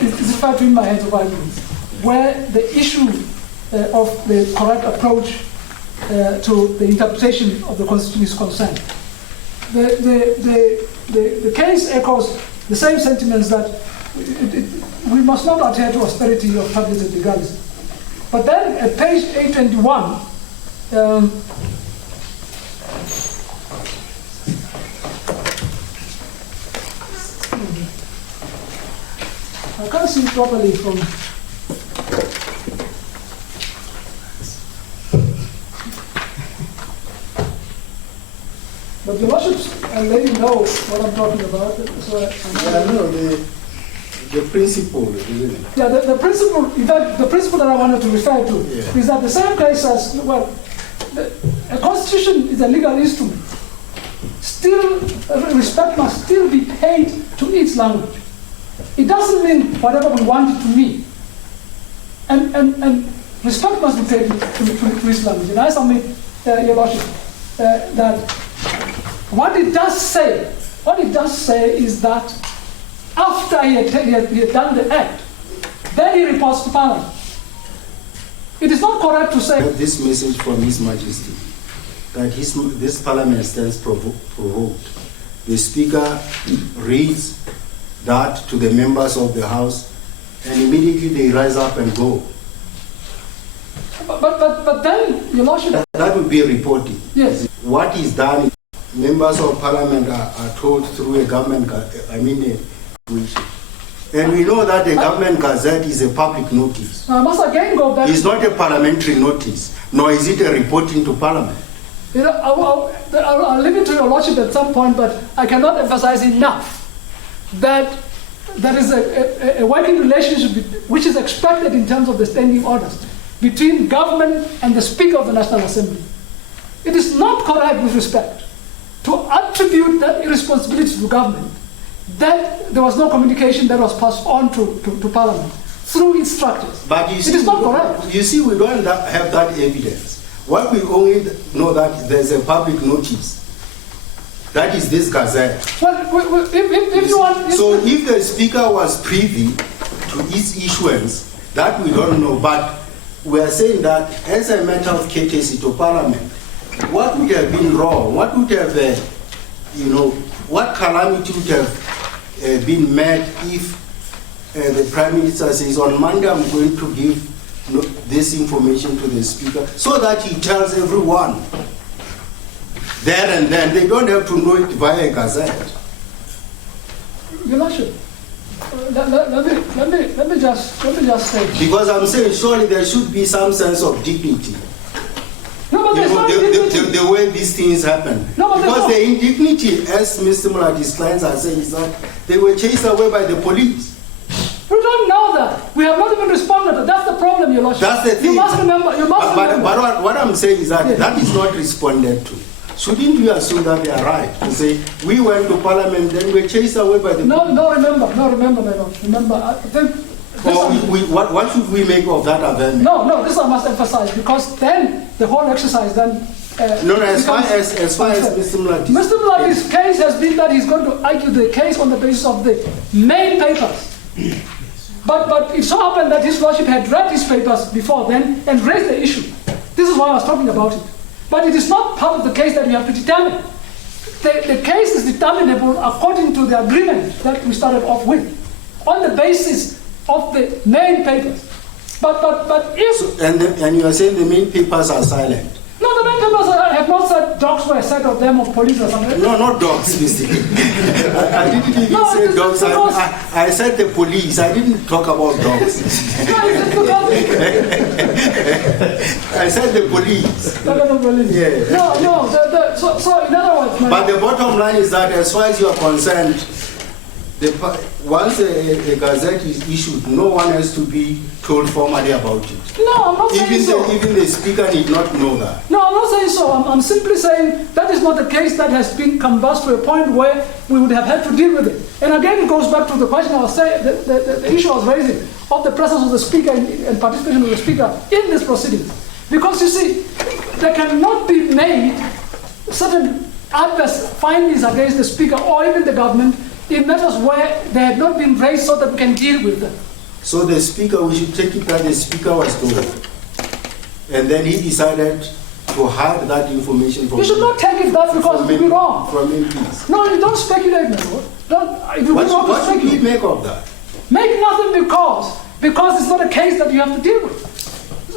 It's referred to in my hands of arguments, where the issue of the correct approach to the interpretation of the Constitution is concerned. The case echoes the same sentiments that we must not adhere to austerity of public legalism. But then at page 821, I can't see properly from But Your Lordship already know what I'm talking about. So Yeah, no, the principle, isn't it? yeah, the principle, in fact, the principle that I wanted to refer to Yeah. is that the same case as, well, a constitution is a legal instrument. Still, respect must still be paid to its language. It doesn't mean whatever we want it to mean. And respect must be paid to its language. And I submit, Your Lordship, that what it does say is that after he had done the act, then he reports to Parliament. It is not correct to say This message from His Majesty, that this Parliament stands provoked. The Speaker reads that to the members of the House, and immediately they rise up and go. but then, Your Lordship, That would be reporting. yes. What is done, members of Parliament are told through a government, and we know that the government gazette is a public notice. I must again go back. It's not a parliamentary notice, nor is it a reporting to Parliament. You know, I'll leave it to Your Lordship at some point, but I cannot emphasize enough that there is a working relationship which is expected in terms of the standing orders between government and the Speaker of the National Assembly. It is not correct, with respect, to attribute that irresponsibility to government, that there was no communication that was passed on to Parliament through its structures. But you see, it is not correct. You see, we don't have that evidence. What we only know that there's a public notice. That is this gazette. Well, if you want... So if the Speaker was privy to its issuance, that we don't know. But we are saying that as a matter of courtesy to Parliament, what would have been wrong? What would have, what calamity would have been met if the Prime Minister says, on Monday I'm going to give this information to the Speaker, so that he tells everyone there and then. They don't have to know it via a gazette. Your Lordship, let me just say. Because I'm saying, surely there should be some sense of dignity. No, but there's no dignity. The way these things happen. No, but because the indignity, as Mr. Mulati's clients are saying, is that they were chased away by the police. We don't know that. We have not even responded. That's the problem, Your Lordship. That's the thing. You must remember. But what I'm saying is that Yes. that is not responded to. Shouldn't we assume that they are right to say, we went to Parliament, then we were chased away by the police? No, remember, my Lord. Remember, I think... What should we make of that event? No, this I must emphasize, because then the whole exercise then... As far as Mr. Mulati. Mr. Mulati's case has been that he's going to argue the case on the basis of the main papers. But it so happened that His Lordship had read his papers before then and raised the issue. This is why I was talking about it. But it is not part of the case that we have to determine. The case is determinable according to the agreement that we started off with, on the basis of the main papers. But if... And you are saying the main papers are silent? No, the main papers have not said dogs were a set of them, or police or something. No, not dogs, Mr. I didn't even say dogs. I said the police. I didn't talk about dogs. I said the police. Yeah. No. So in other words... But the bottom line is that as far as you are concerned, once a gazette is issued, no one has to be told formally about it. No, I'm not saying so. Even the Speaker need not know that. No, I'm not saying so. I'm simply saying that is not the case that has been canvassed to a point where we would have had to deal with it. And again, it goes back to the question I was saying, the issue I was raising of the presence of the Speaker and participation of the Speaker in this proceedings. Because you see, there cannot be made certain adverse findings against the Speaker or even the government in matters where they had not been raised so that we can deal with them. So the Speaker, we should take it that the Speaker was told. And then he decided to hide that information from... You should not take it that because it will be wrong. From MPs. No, you don't speculate, my lord. What should we make of that? Make nothing because it's not a case that you have to deal with.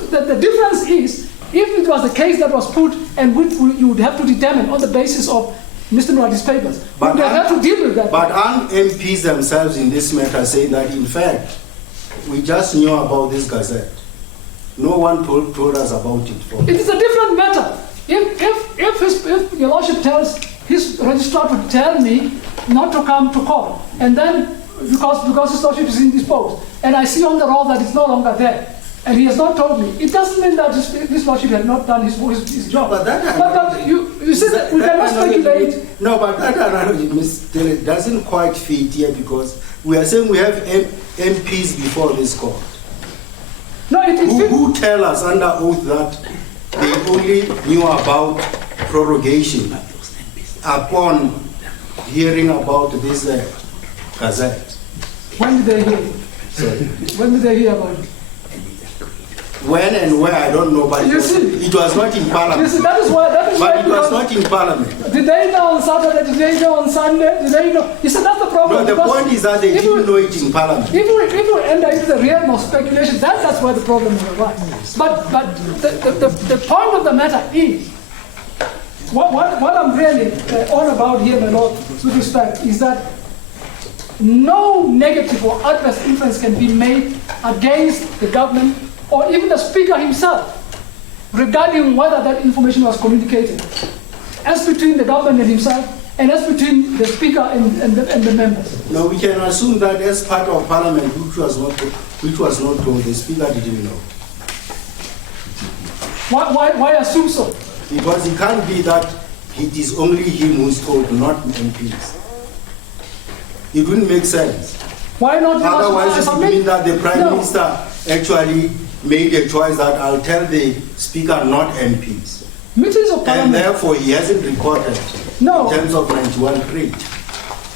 The difference is, if it was a case that was put and which you would have to determine on the basis of Mr. Mulati's papers, you would have to deal with that. But aren't MPs themselves in this matter saying that, in fact, we just knew about this gazette? No one told us about it. It is a different matter. If Your Lordship tells his registrar to tell me not to come to court. And then, because his lordship is indisposed, and I see on the roll that it's no longer there, and he has not told me, it doesn't mean that his lordship has not done his job. But that but you see that we cannot speculate. No, but that analogy, Ms. Taylor, doesn't quite fit here because we are saying we have MPs before this court. No, Who tell us under oath that they only knew about prorogation upon hearing about this Gazette? When did they hear it? Sorry. When did they hear about it? When and where, I don't know, but You see- it was not in Parliament. You see, that is why. But it was not in Parliament. Did they know on Saturday? Did they know on Sunday? Did they know? You see, that's the problem. No, the because point is that they if didn't we- know it in Parliament. If we enter into the realm of speculation, that's where the problem will arise. But the point of the matter is, what I'm really on about here, my Lord, with respect, is that no negative or adverse influence can be made against the government or even the Speaker himself regarding whether that information was communicated, as between the government and himself, and as between the Speaker and the members. No, we can assume that as part of Parliament, which was not told, the Speaker didn't know. Why assume so? Because it can't be that it is only him who's told, not MPs. It wouldn't make sense. Why not? Otherwise, it would mean that the Prime No. Minister actually made a choice that I'll tell the Speaker, not MPs. Meetings of And Parliament. therefore, he hasn't reported No. in terms of 91.3.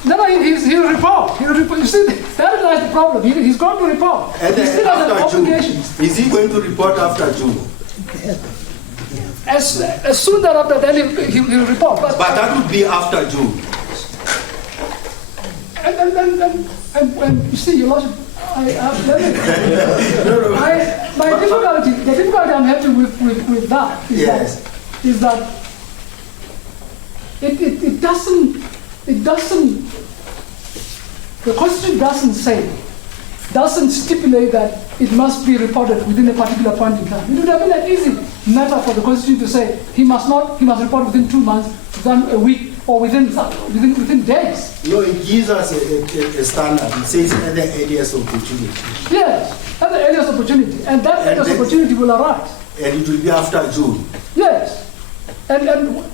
No, he'll report. He'll report. You see, that lies the problem. He's going to report. And He then still has an after June, obligation. is he going to report after June? As soon thereafter, then he'll report. But But that would be after June. and you see, Your Lordship, the difficulty I'm having with that is Yes. that it doesn't, the Constitution doesn't stipulate that it must be reported within a particular point in time. It would have been an easy matter for the Constitution to say he must report within 2 months, within a week, or within days. No, it gives us a standard. It says at the earliest opportunity. Yes, at the earliest opportunity, and that earliest then- opportunity will arise. And it will be after June. Yes, and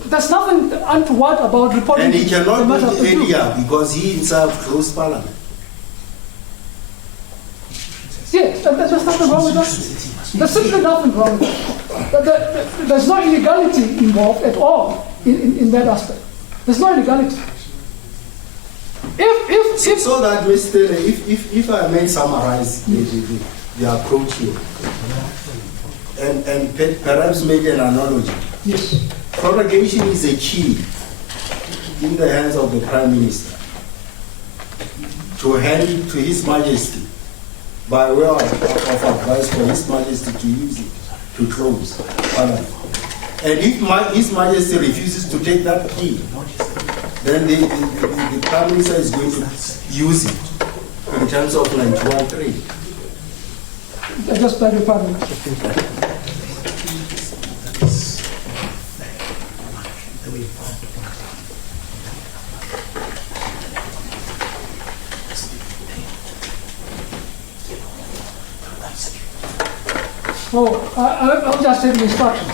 there's nothing untoward about reporting. And he the cannot matter do of it the truth. earlier because he himself closed Parliament. Yes, and there's nothing wrong with that. There's simply nothing wrong with that. There's no illegality involved at all in that aspect. There's no illegality. If So that, Mr. If I may summarize the approach here, and perhaps make an analogy. yes, Prorogation is a key in the hands of the Prime Minister to hand it to His Majesty by way of advice for His Majesty to use it to close Parliament. And if His Majesty refuses to take that key, then the Prime Minister is going to use it in terms of 91.3. I just beg your pardon. I'll just take the instructions.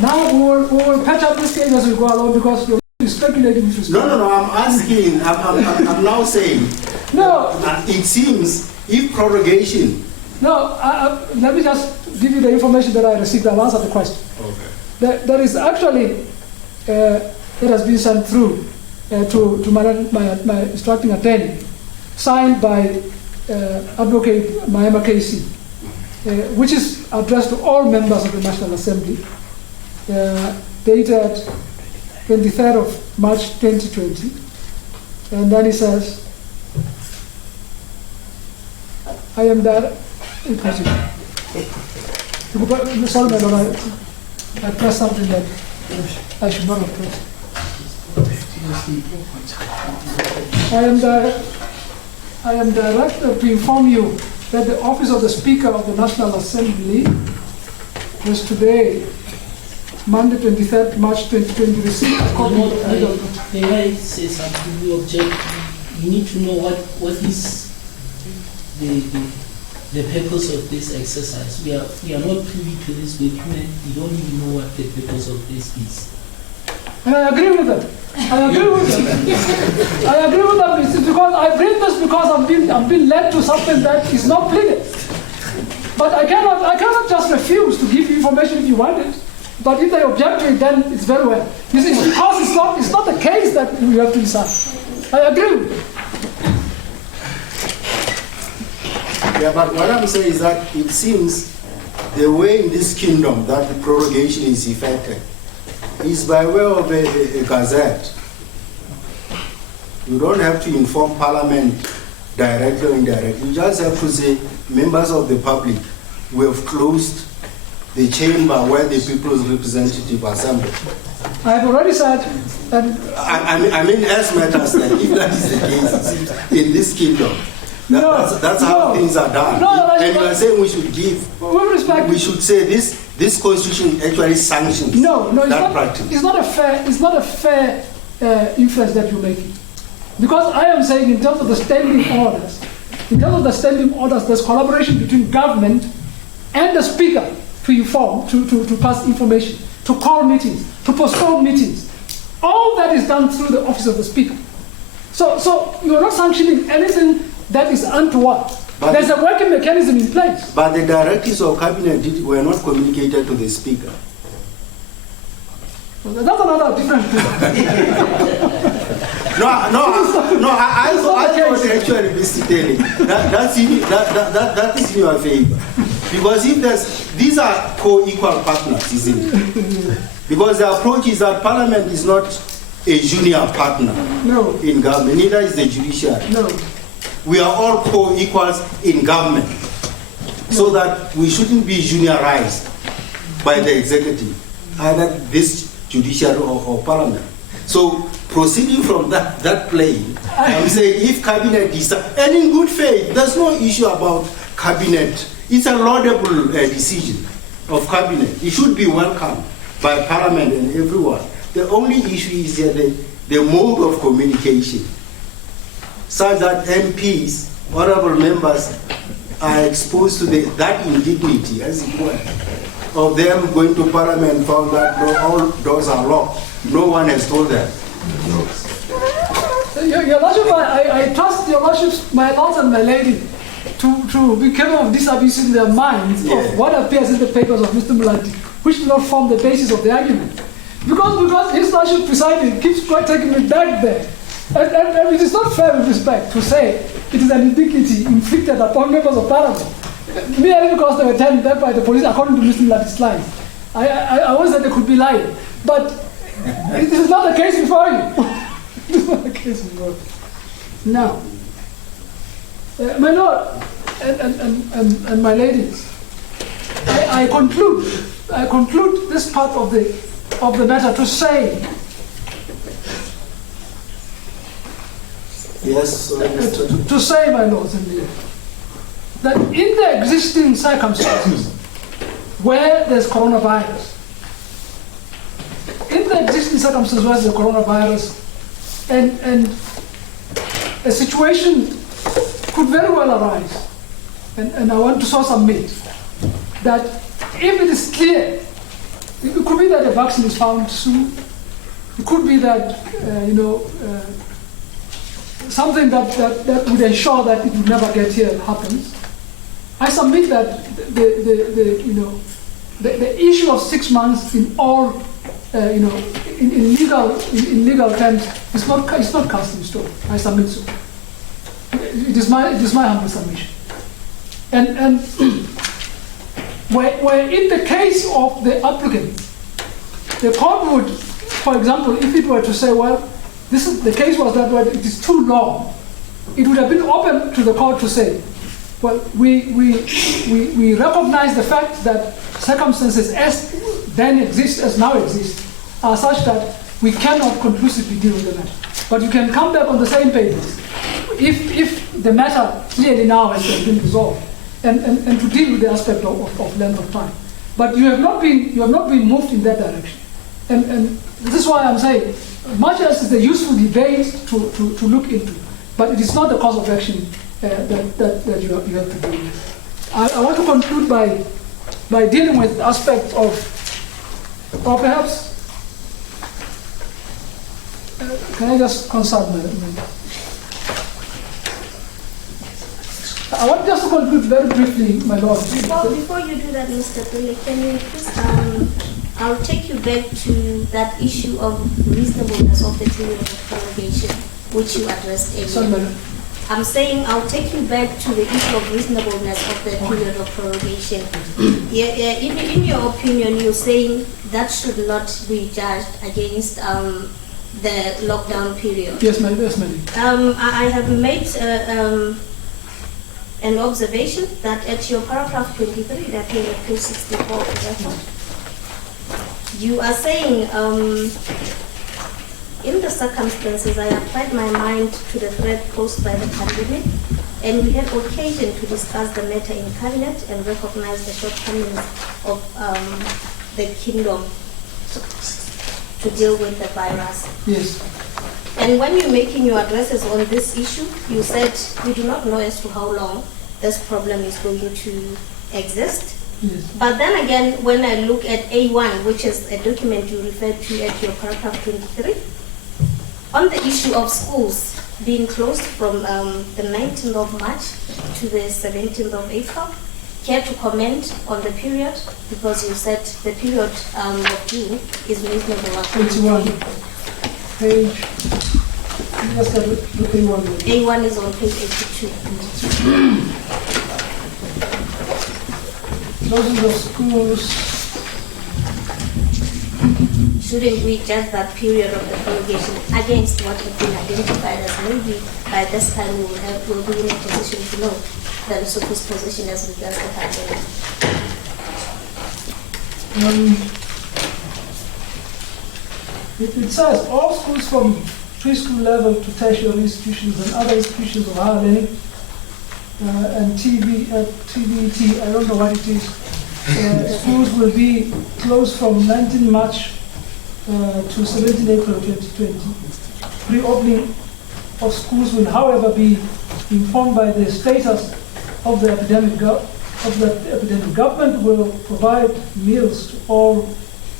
Now we will patch up this case as we go along because you're speculating with respect. No, I'm asking, I'm now saying, No, it seems if prorogation. no, let me just give you the information that I received. I'll answer the question. Okay. There is actually, it has been sent through to my instructing attorney, signed by Advocate Mahema KC, which is addressed to all members of the National Assembly, dated 23rd of March 2020. And then he says, I am there. Sorry, my Lord, I pressed something that I should not have pressed. I am directed to inform you that the office of the Speaker of the National Assembly was today Monday, 23rd March 2020, received a copy of the legal notice. May I say something? We object. You need to know what is the purpose of this exercise. We are not privy to this document. We don't even know what the purpose of this is. And I agree with that. I agree with that. I agree with that. It's because I bring this because I'm being led to something that is not pleaded. But I cannot just refuse to give you information if you want it. But if they object to it, then it's very well. You see, it's because it's not the case that we have to decide. I agree with it. Yeah, but what I'm saying is that it seems the way in this kingdom that the prorogation is effected is by way of a gazette. You don't have to inform Parliament directly or indirectly. You just have to say, members of the public, we have closed the chamber where the people's representative assembled. I have already said that. I mean, as matters like, if that is the case in this kingdom, that's how things are done. And you are saying we should give, with respect, we should say this constitution actually sanctions that practice. It's not a fair inference that you're making. Because I am saying in terms of the standing orders, there's collaboration between government and the speaker to inform, to pass information, to call meetings, to postpone meetings. All that is done through the office of the speaker. So you're not sanctioning anything that is untoward. But there's a working mechanism in place. But the directives of cabinet were not communicated to the speaker. Well, that's another different thing. I thought actually Mr. Taylor, that is in your favor. Because if these are co-equal partners, isn't it? Because the approach is that Parliament is not a junior partner in government, neither is the judiciary. No. We are all co-equals in government, so that we shouldn't be juniorized by the executive, either this judiciary or Parliament. So proceeding from that plane, I'm saying if cabinet decides, and in good faith, there's no issue about cabinet. It's a laudable decision of cabinet. It should be welcomed by Parliament and everyone. The only issue is the mode of communication, such that MPs, honorable members, are exposed to that indignity, as it were, of them going to Parliament and found that all doors are locked. No one has told them. Your Lordship, I trust Your Lordship, my lords and my lady, to be careful of this abuse in their minds of what appears in the papers of Mr. Mulanti, which do not form the basis of the argument. Because His Lordship presiding keeps quite taking me back there. And it is not fair with respect to say it is an indignity inflicted upon members of Parliament. Merely because they were turned back by the police according to Mr. Mulanti's lines. I always said they could be lying. But this is not the case before you. This is not the case before you. Now, my Lord and my ladies, I conclude this part of the matter to say, yes, to say, my lords and ladies, that in the existing circumstances where there's coronavirus, and a situation could very well arise, and I want to so submit that if it is clear, it could be that a vaccine is found soon, it could be that something that would ensure that it would never get here happens. I submit that the issue of 6 months in all in legal terms is not cast in stone. I submit so. It is my humble submission. And where in the case of the applicant, the court would, for example, if it were to say, well, the case was that it is too long, it would have been open to the court to say, well, we recognize the fact that circumstances as then exist, as now exist, are such that we cannot conclusively deal with the matter. But you can come back on the same pages if the matter clearly now has been resolved, and to deal with the aspect of length of time. But you have not been moved in that direction. And this is why I'm saying, much as it's a useful debate to look into, but it is not the course of action that you have to do. I want to conclude by dealing with aspects of, or perhaps, can I just consult my I want just to conclude very briefly, my Lord. Before you do that, Mr. Pillay, can you please, I'll take you back to that issue of reasonableness of the period of prorogation, which you addressed earlier. Sorry, madam. I'm saying I'll take you back to the issue of reasonableness of the period of prorogation. In your opinion, you're saying that should not be judged against the lockdown period. Yes, ma'am. Yes, madam. I have made an observation that at your paragraph 23, that appears at page 64 of the record, you are saying, in the circumstances, I applied my mind to the threat posed by the pandemic, and we had occasion to discuss the matter in cabinet and recognize the shortcomings of the kingdom to deal with the virus. Yes. And when you're making your addresses on this issue, you said we do not know as to how long this problem is going to exist. Yes. But then again, when I look at A1, which is a document you referred to at your paragraph 23, on the issue of schools being closed from the 19th of March to the 17th of April, care to comment on the period? Because you said the period of June is reasonable. 81. Page. Just the A1. A1 is on page 82. Closing of schools. Shouldn't we judge that period of the prorogation against what has been identified as maybe by this time we'll be in a position to know the Lesotho's position as regards the pandemic? It says all schools from preschool level to tertiary institutions and other institutions of higher learning and TVT, I don't know what it is. Schools will be closed from 19 March to 17 April 2020. Reopening of schools will, however, be informed by the status of the epidemic. Government will provide meals to all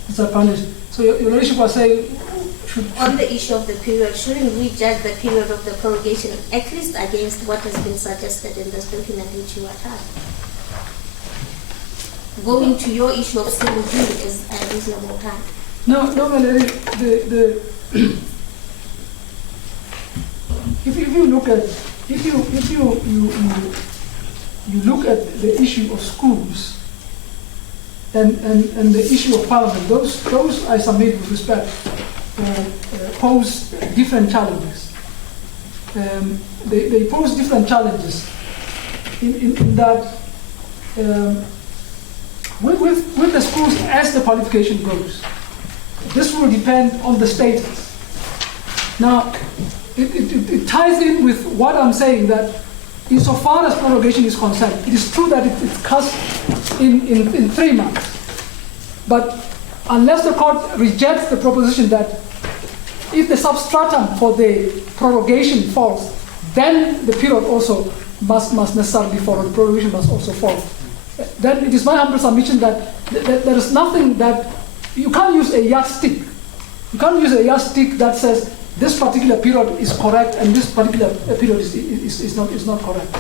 disadvantaged. So your Lordship was saying, on the issue of the period, shouldn't we judge the period of the prorogation at least against what has been suggested in this document which you attached? Going to your issue of civil June is a reasonable time. No, Valerie, if you look at you look at the issue of schools and the issue of parliament, those I submit with respect pose different challenges. They pose different challenges in that with the schools as the qualification goes, this will depend on the status. Now, it ties in with what I'm saying, that insofar as prorogation is concerned, it is true that it's cast in 3 months. But unless the court rejects the proposition that if the substratum for the prorogation falls, then the period also must necessarily fall, the prorogation must also fall. Then it is my humble submission that there is nothing that, you can't use a yardstick. You can't use a yardstick that says this particular period is correct and this particular period is not correct.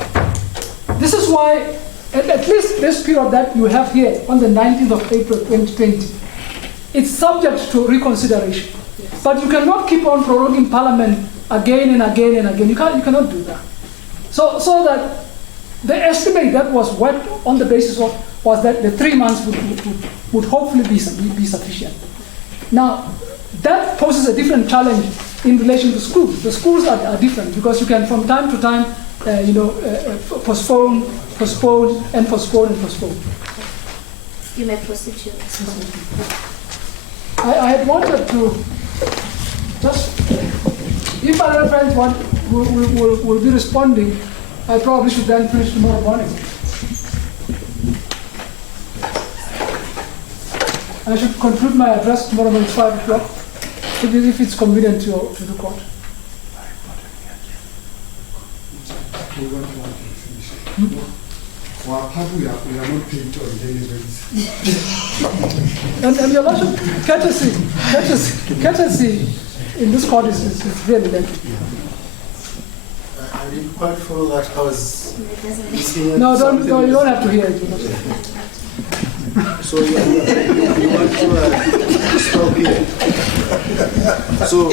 This is why, at least this period that you have here on the 19th of April 2020, it's subject to reconsideration. Yes. But you cannot keep on proroguing Parliament again and again and again. You cannot do that. So that the estimate that was worked on the basis of was that the 3 months would hopefully be sufficient. Now, that poses a different challenge in relation to schools. The schools are different because you can from time to time, postpone. You may proceed to I had wanted to just, if other friends will be responding, I probably should then finish tomorrow morning. I should conclude my address tomorrow morning at 5 o'clock, if it's convenient to the court. For our part, we are not paid on daily basis. And your lordship, courtesy in this court is really lacking. I didn't quite follow that. I was listening. No, you don't have to hear it. So you want to stop here. So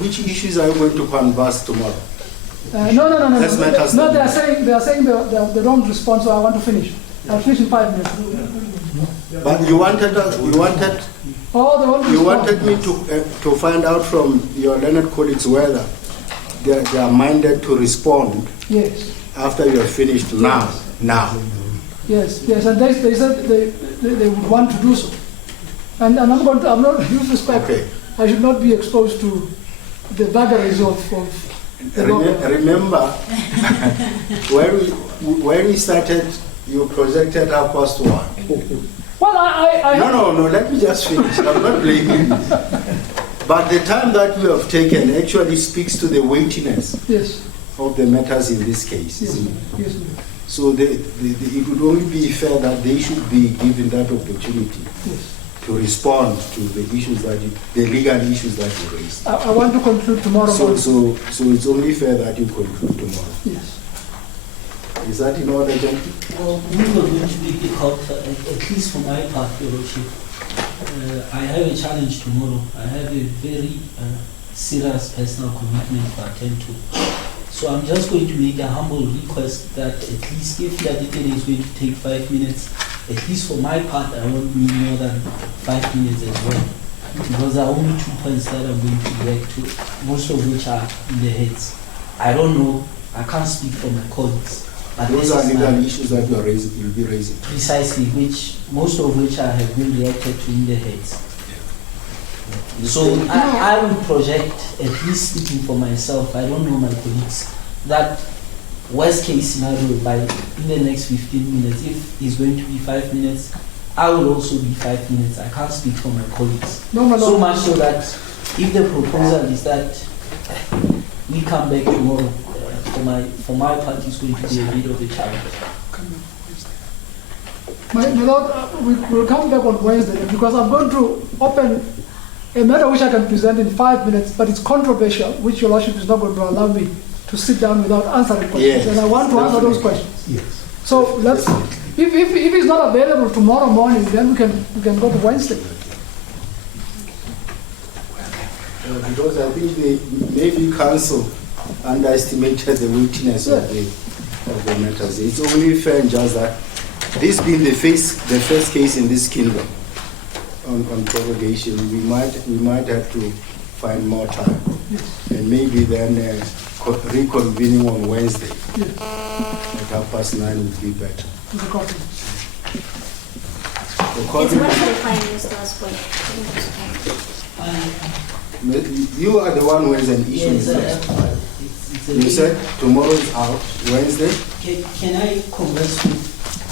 which issues are you going to converse tomorrow? No. Let's make us No, they are saying they don't respond, so I want to finish. I'll finish in 5 minutes. But you wanted me to find out from your learned colleagues whether they are minded to respond. Yes. After you have finished now. Yes, and they said they would want to do so. And I'm not use respect. Okay. I should not be exposed to the vagaries of the law. Remember, when we started, you projected 1:30. Well, I No, let me just finish. I'm not blaming you. But the time that you have taken actually speaks to the weightiness of the matters in this case. Yes. So it would only be fair that they should be given that opportunity to respond to the legal issues that you raised. I want to conclude tomorrow. So it's only fair that you conclude tomorrow. Yes. Is that in order, gentlemen? Well, we were going to make it out, at least for my part, Your Lordship. I have a challenge tomorrow. I have a very serious personal commitment to attend to. So I'm just going to make a humble request that at least if the detail is going to take 5 minutes, at least for my part, I won't need more than 5 minutes as well. Because there are only 2 points that I'm going to react to, most of which are in the heads. I don't know, I can't speak for my colleagues. But those are legal issues that you'll be raising. Precisely, most of which I have been reacted to in the heads. So I will project, at least speaking for myself, I don't know my colleagues, that worst case scenario in the next 15 minutes, if it's going to be 5 minutes, I will also be 5 minutes. I can't speak for my colleagues. No. So much so that if the proposal is that we come back tomorrow, for my part, it's going to be a bit of a challenge. My Lord, we'll come back on Wednesday because I'm going to open a matter which I can present in 5 minutes, but it's controversial, which Your Lordship is not going to allow me to sit down without answering questions. And I want to answer those questions. Yes. So let's, if it's not available tomorrow morning, then we can go to Wednesday. Because I think maybe council underestimated the weightiness of the matters. It's only fair and just that this being the first case in this kingdom on prorogation, we might have to find more time, and maybe then reconvening on Wednesday at 9:30 would be better. It's much fine, Mr. Aspoy. You are the one who has an issue with that. You said tomorrow is out, Wednesday? Can I converse with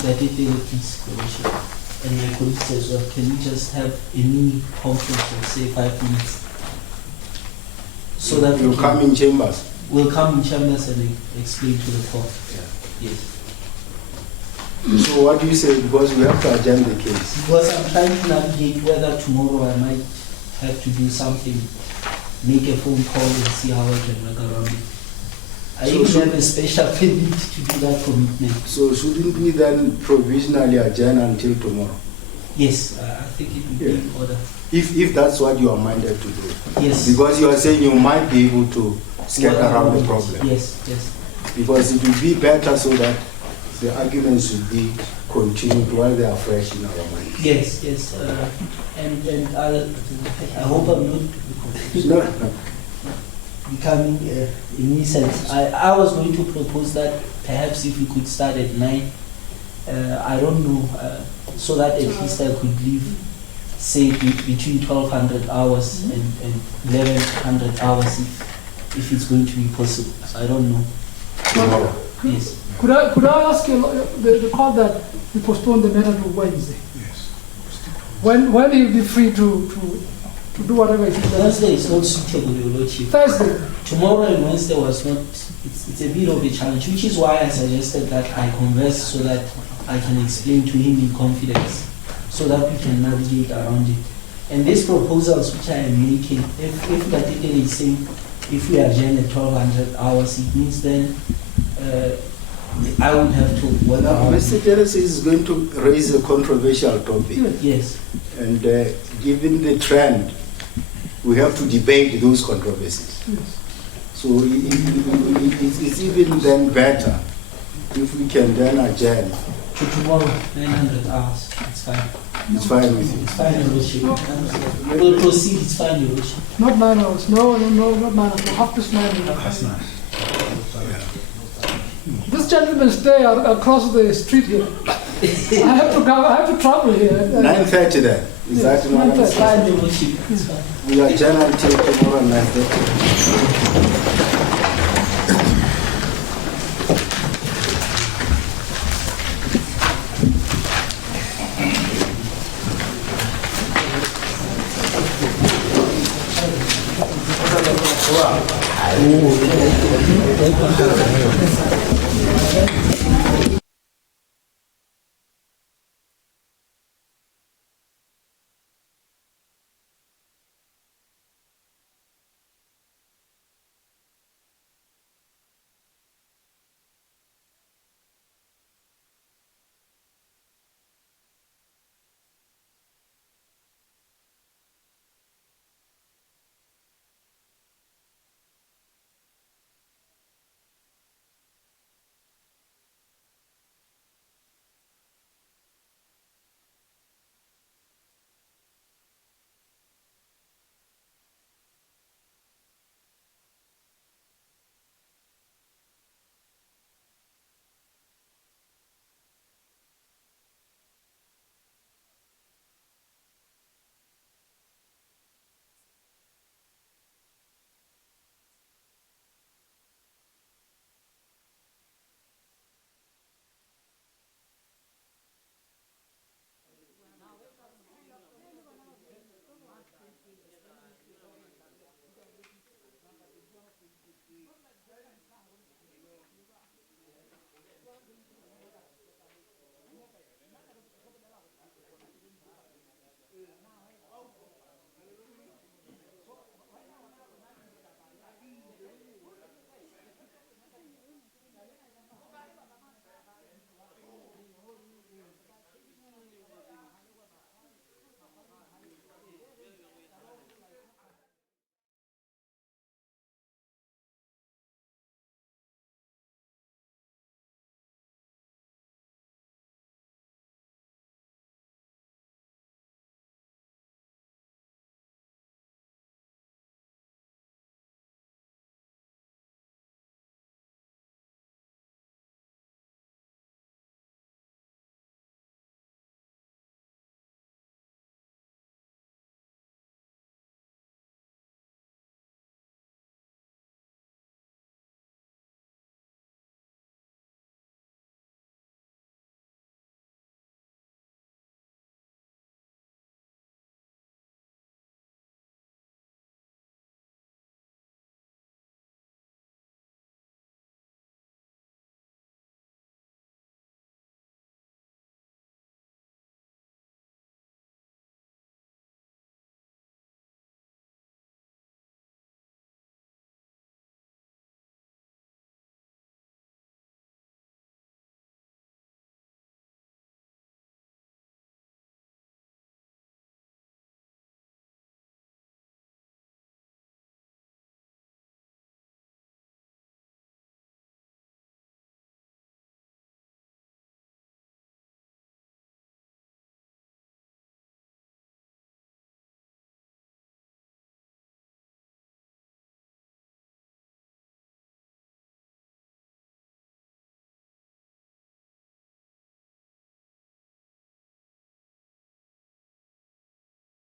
the detail, please, Commissioner, and my colleagues as well? Can we just have a mini conference of, say, 5 minutes? So that you come in chambers? We'll come in chambers and explain to the court. Yes. So what do you say? Because we have to adjourn the case. Because I'm trying to navigate whether tomorrow I might have to do something, make a phone call and see how I can work around it. I even have a special permit to do that commitment. So shouldn't we then provisionally adjourn until tomorrow? Yes, I think it would be in order. If that's what you are minded to do. Yes. Because you are saying you might be able to skirt around the problem. Yes. Because it will be better so that the arguments should be continued while they are fresh in our minds. Yes. And I hope I'm not becoming a nuisance. I was going to propose that perhaps if we could start at 9, I don't know, so that at least I could leave, say, between 1,200 hours and 1,100 hours if it's going to be possible. I don't know. Tomorrow. Yes. Could I ask you, the court that we postpone the matter to Wednesday? Yes. When he'll be free to do whatever he does. Thursday is not suitable, Your Lordship. Thursday. Tomorrow and Wednesday was not, it's a bit of a challenge, which is why I suggested that I converse so that I can explain to him in confidence, so that we can navigate around it. And these proposals which I am making, if Gatikele is saying, if we adjourn at 1200 hours, it means then I would have to work Now, around Mr. Jealousy is going to raise a controversial topic. Yes. And given the trend, we have to debate those controversies. So it's even then better if we can then adjourn. To tomorrow, 900 hours, it's fine. It's fine with you. It's fine, Your Lordship. We'll proceed, it's fine, Your Lordship. Not 9 hours. No, not 9 hours. 9:30. This gentleman stay across the street here. I have to travel here. 9:30 then. Is that what I'm 9:30. saying? Fine, Your Lordship, it's fine. We adjourn until tomorrow 9:30.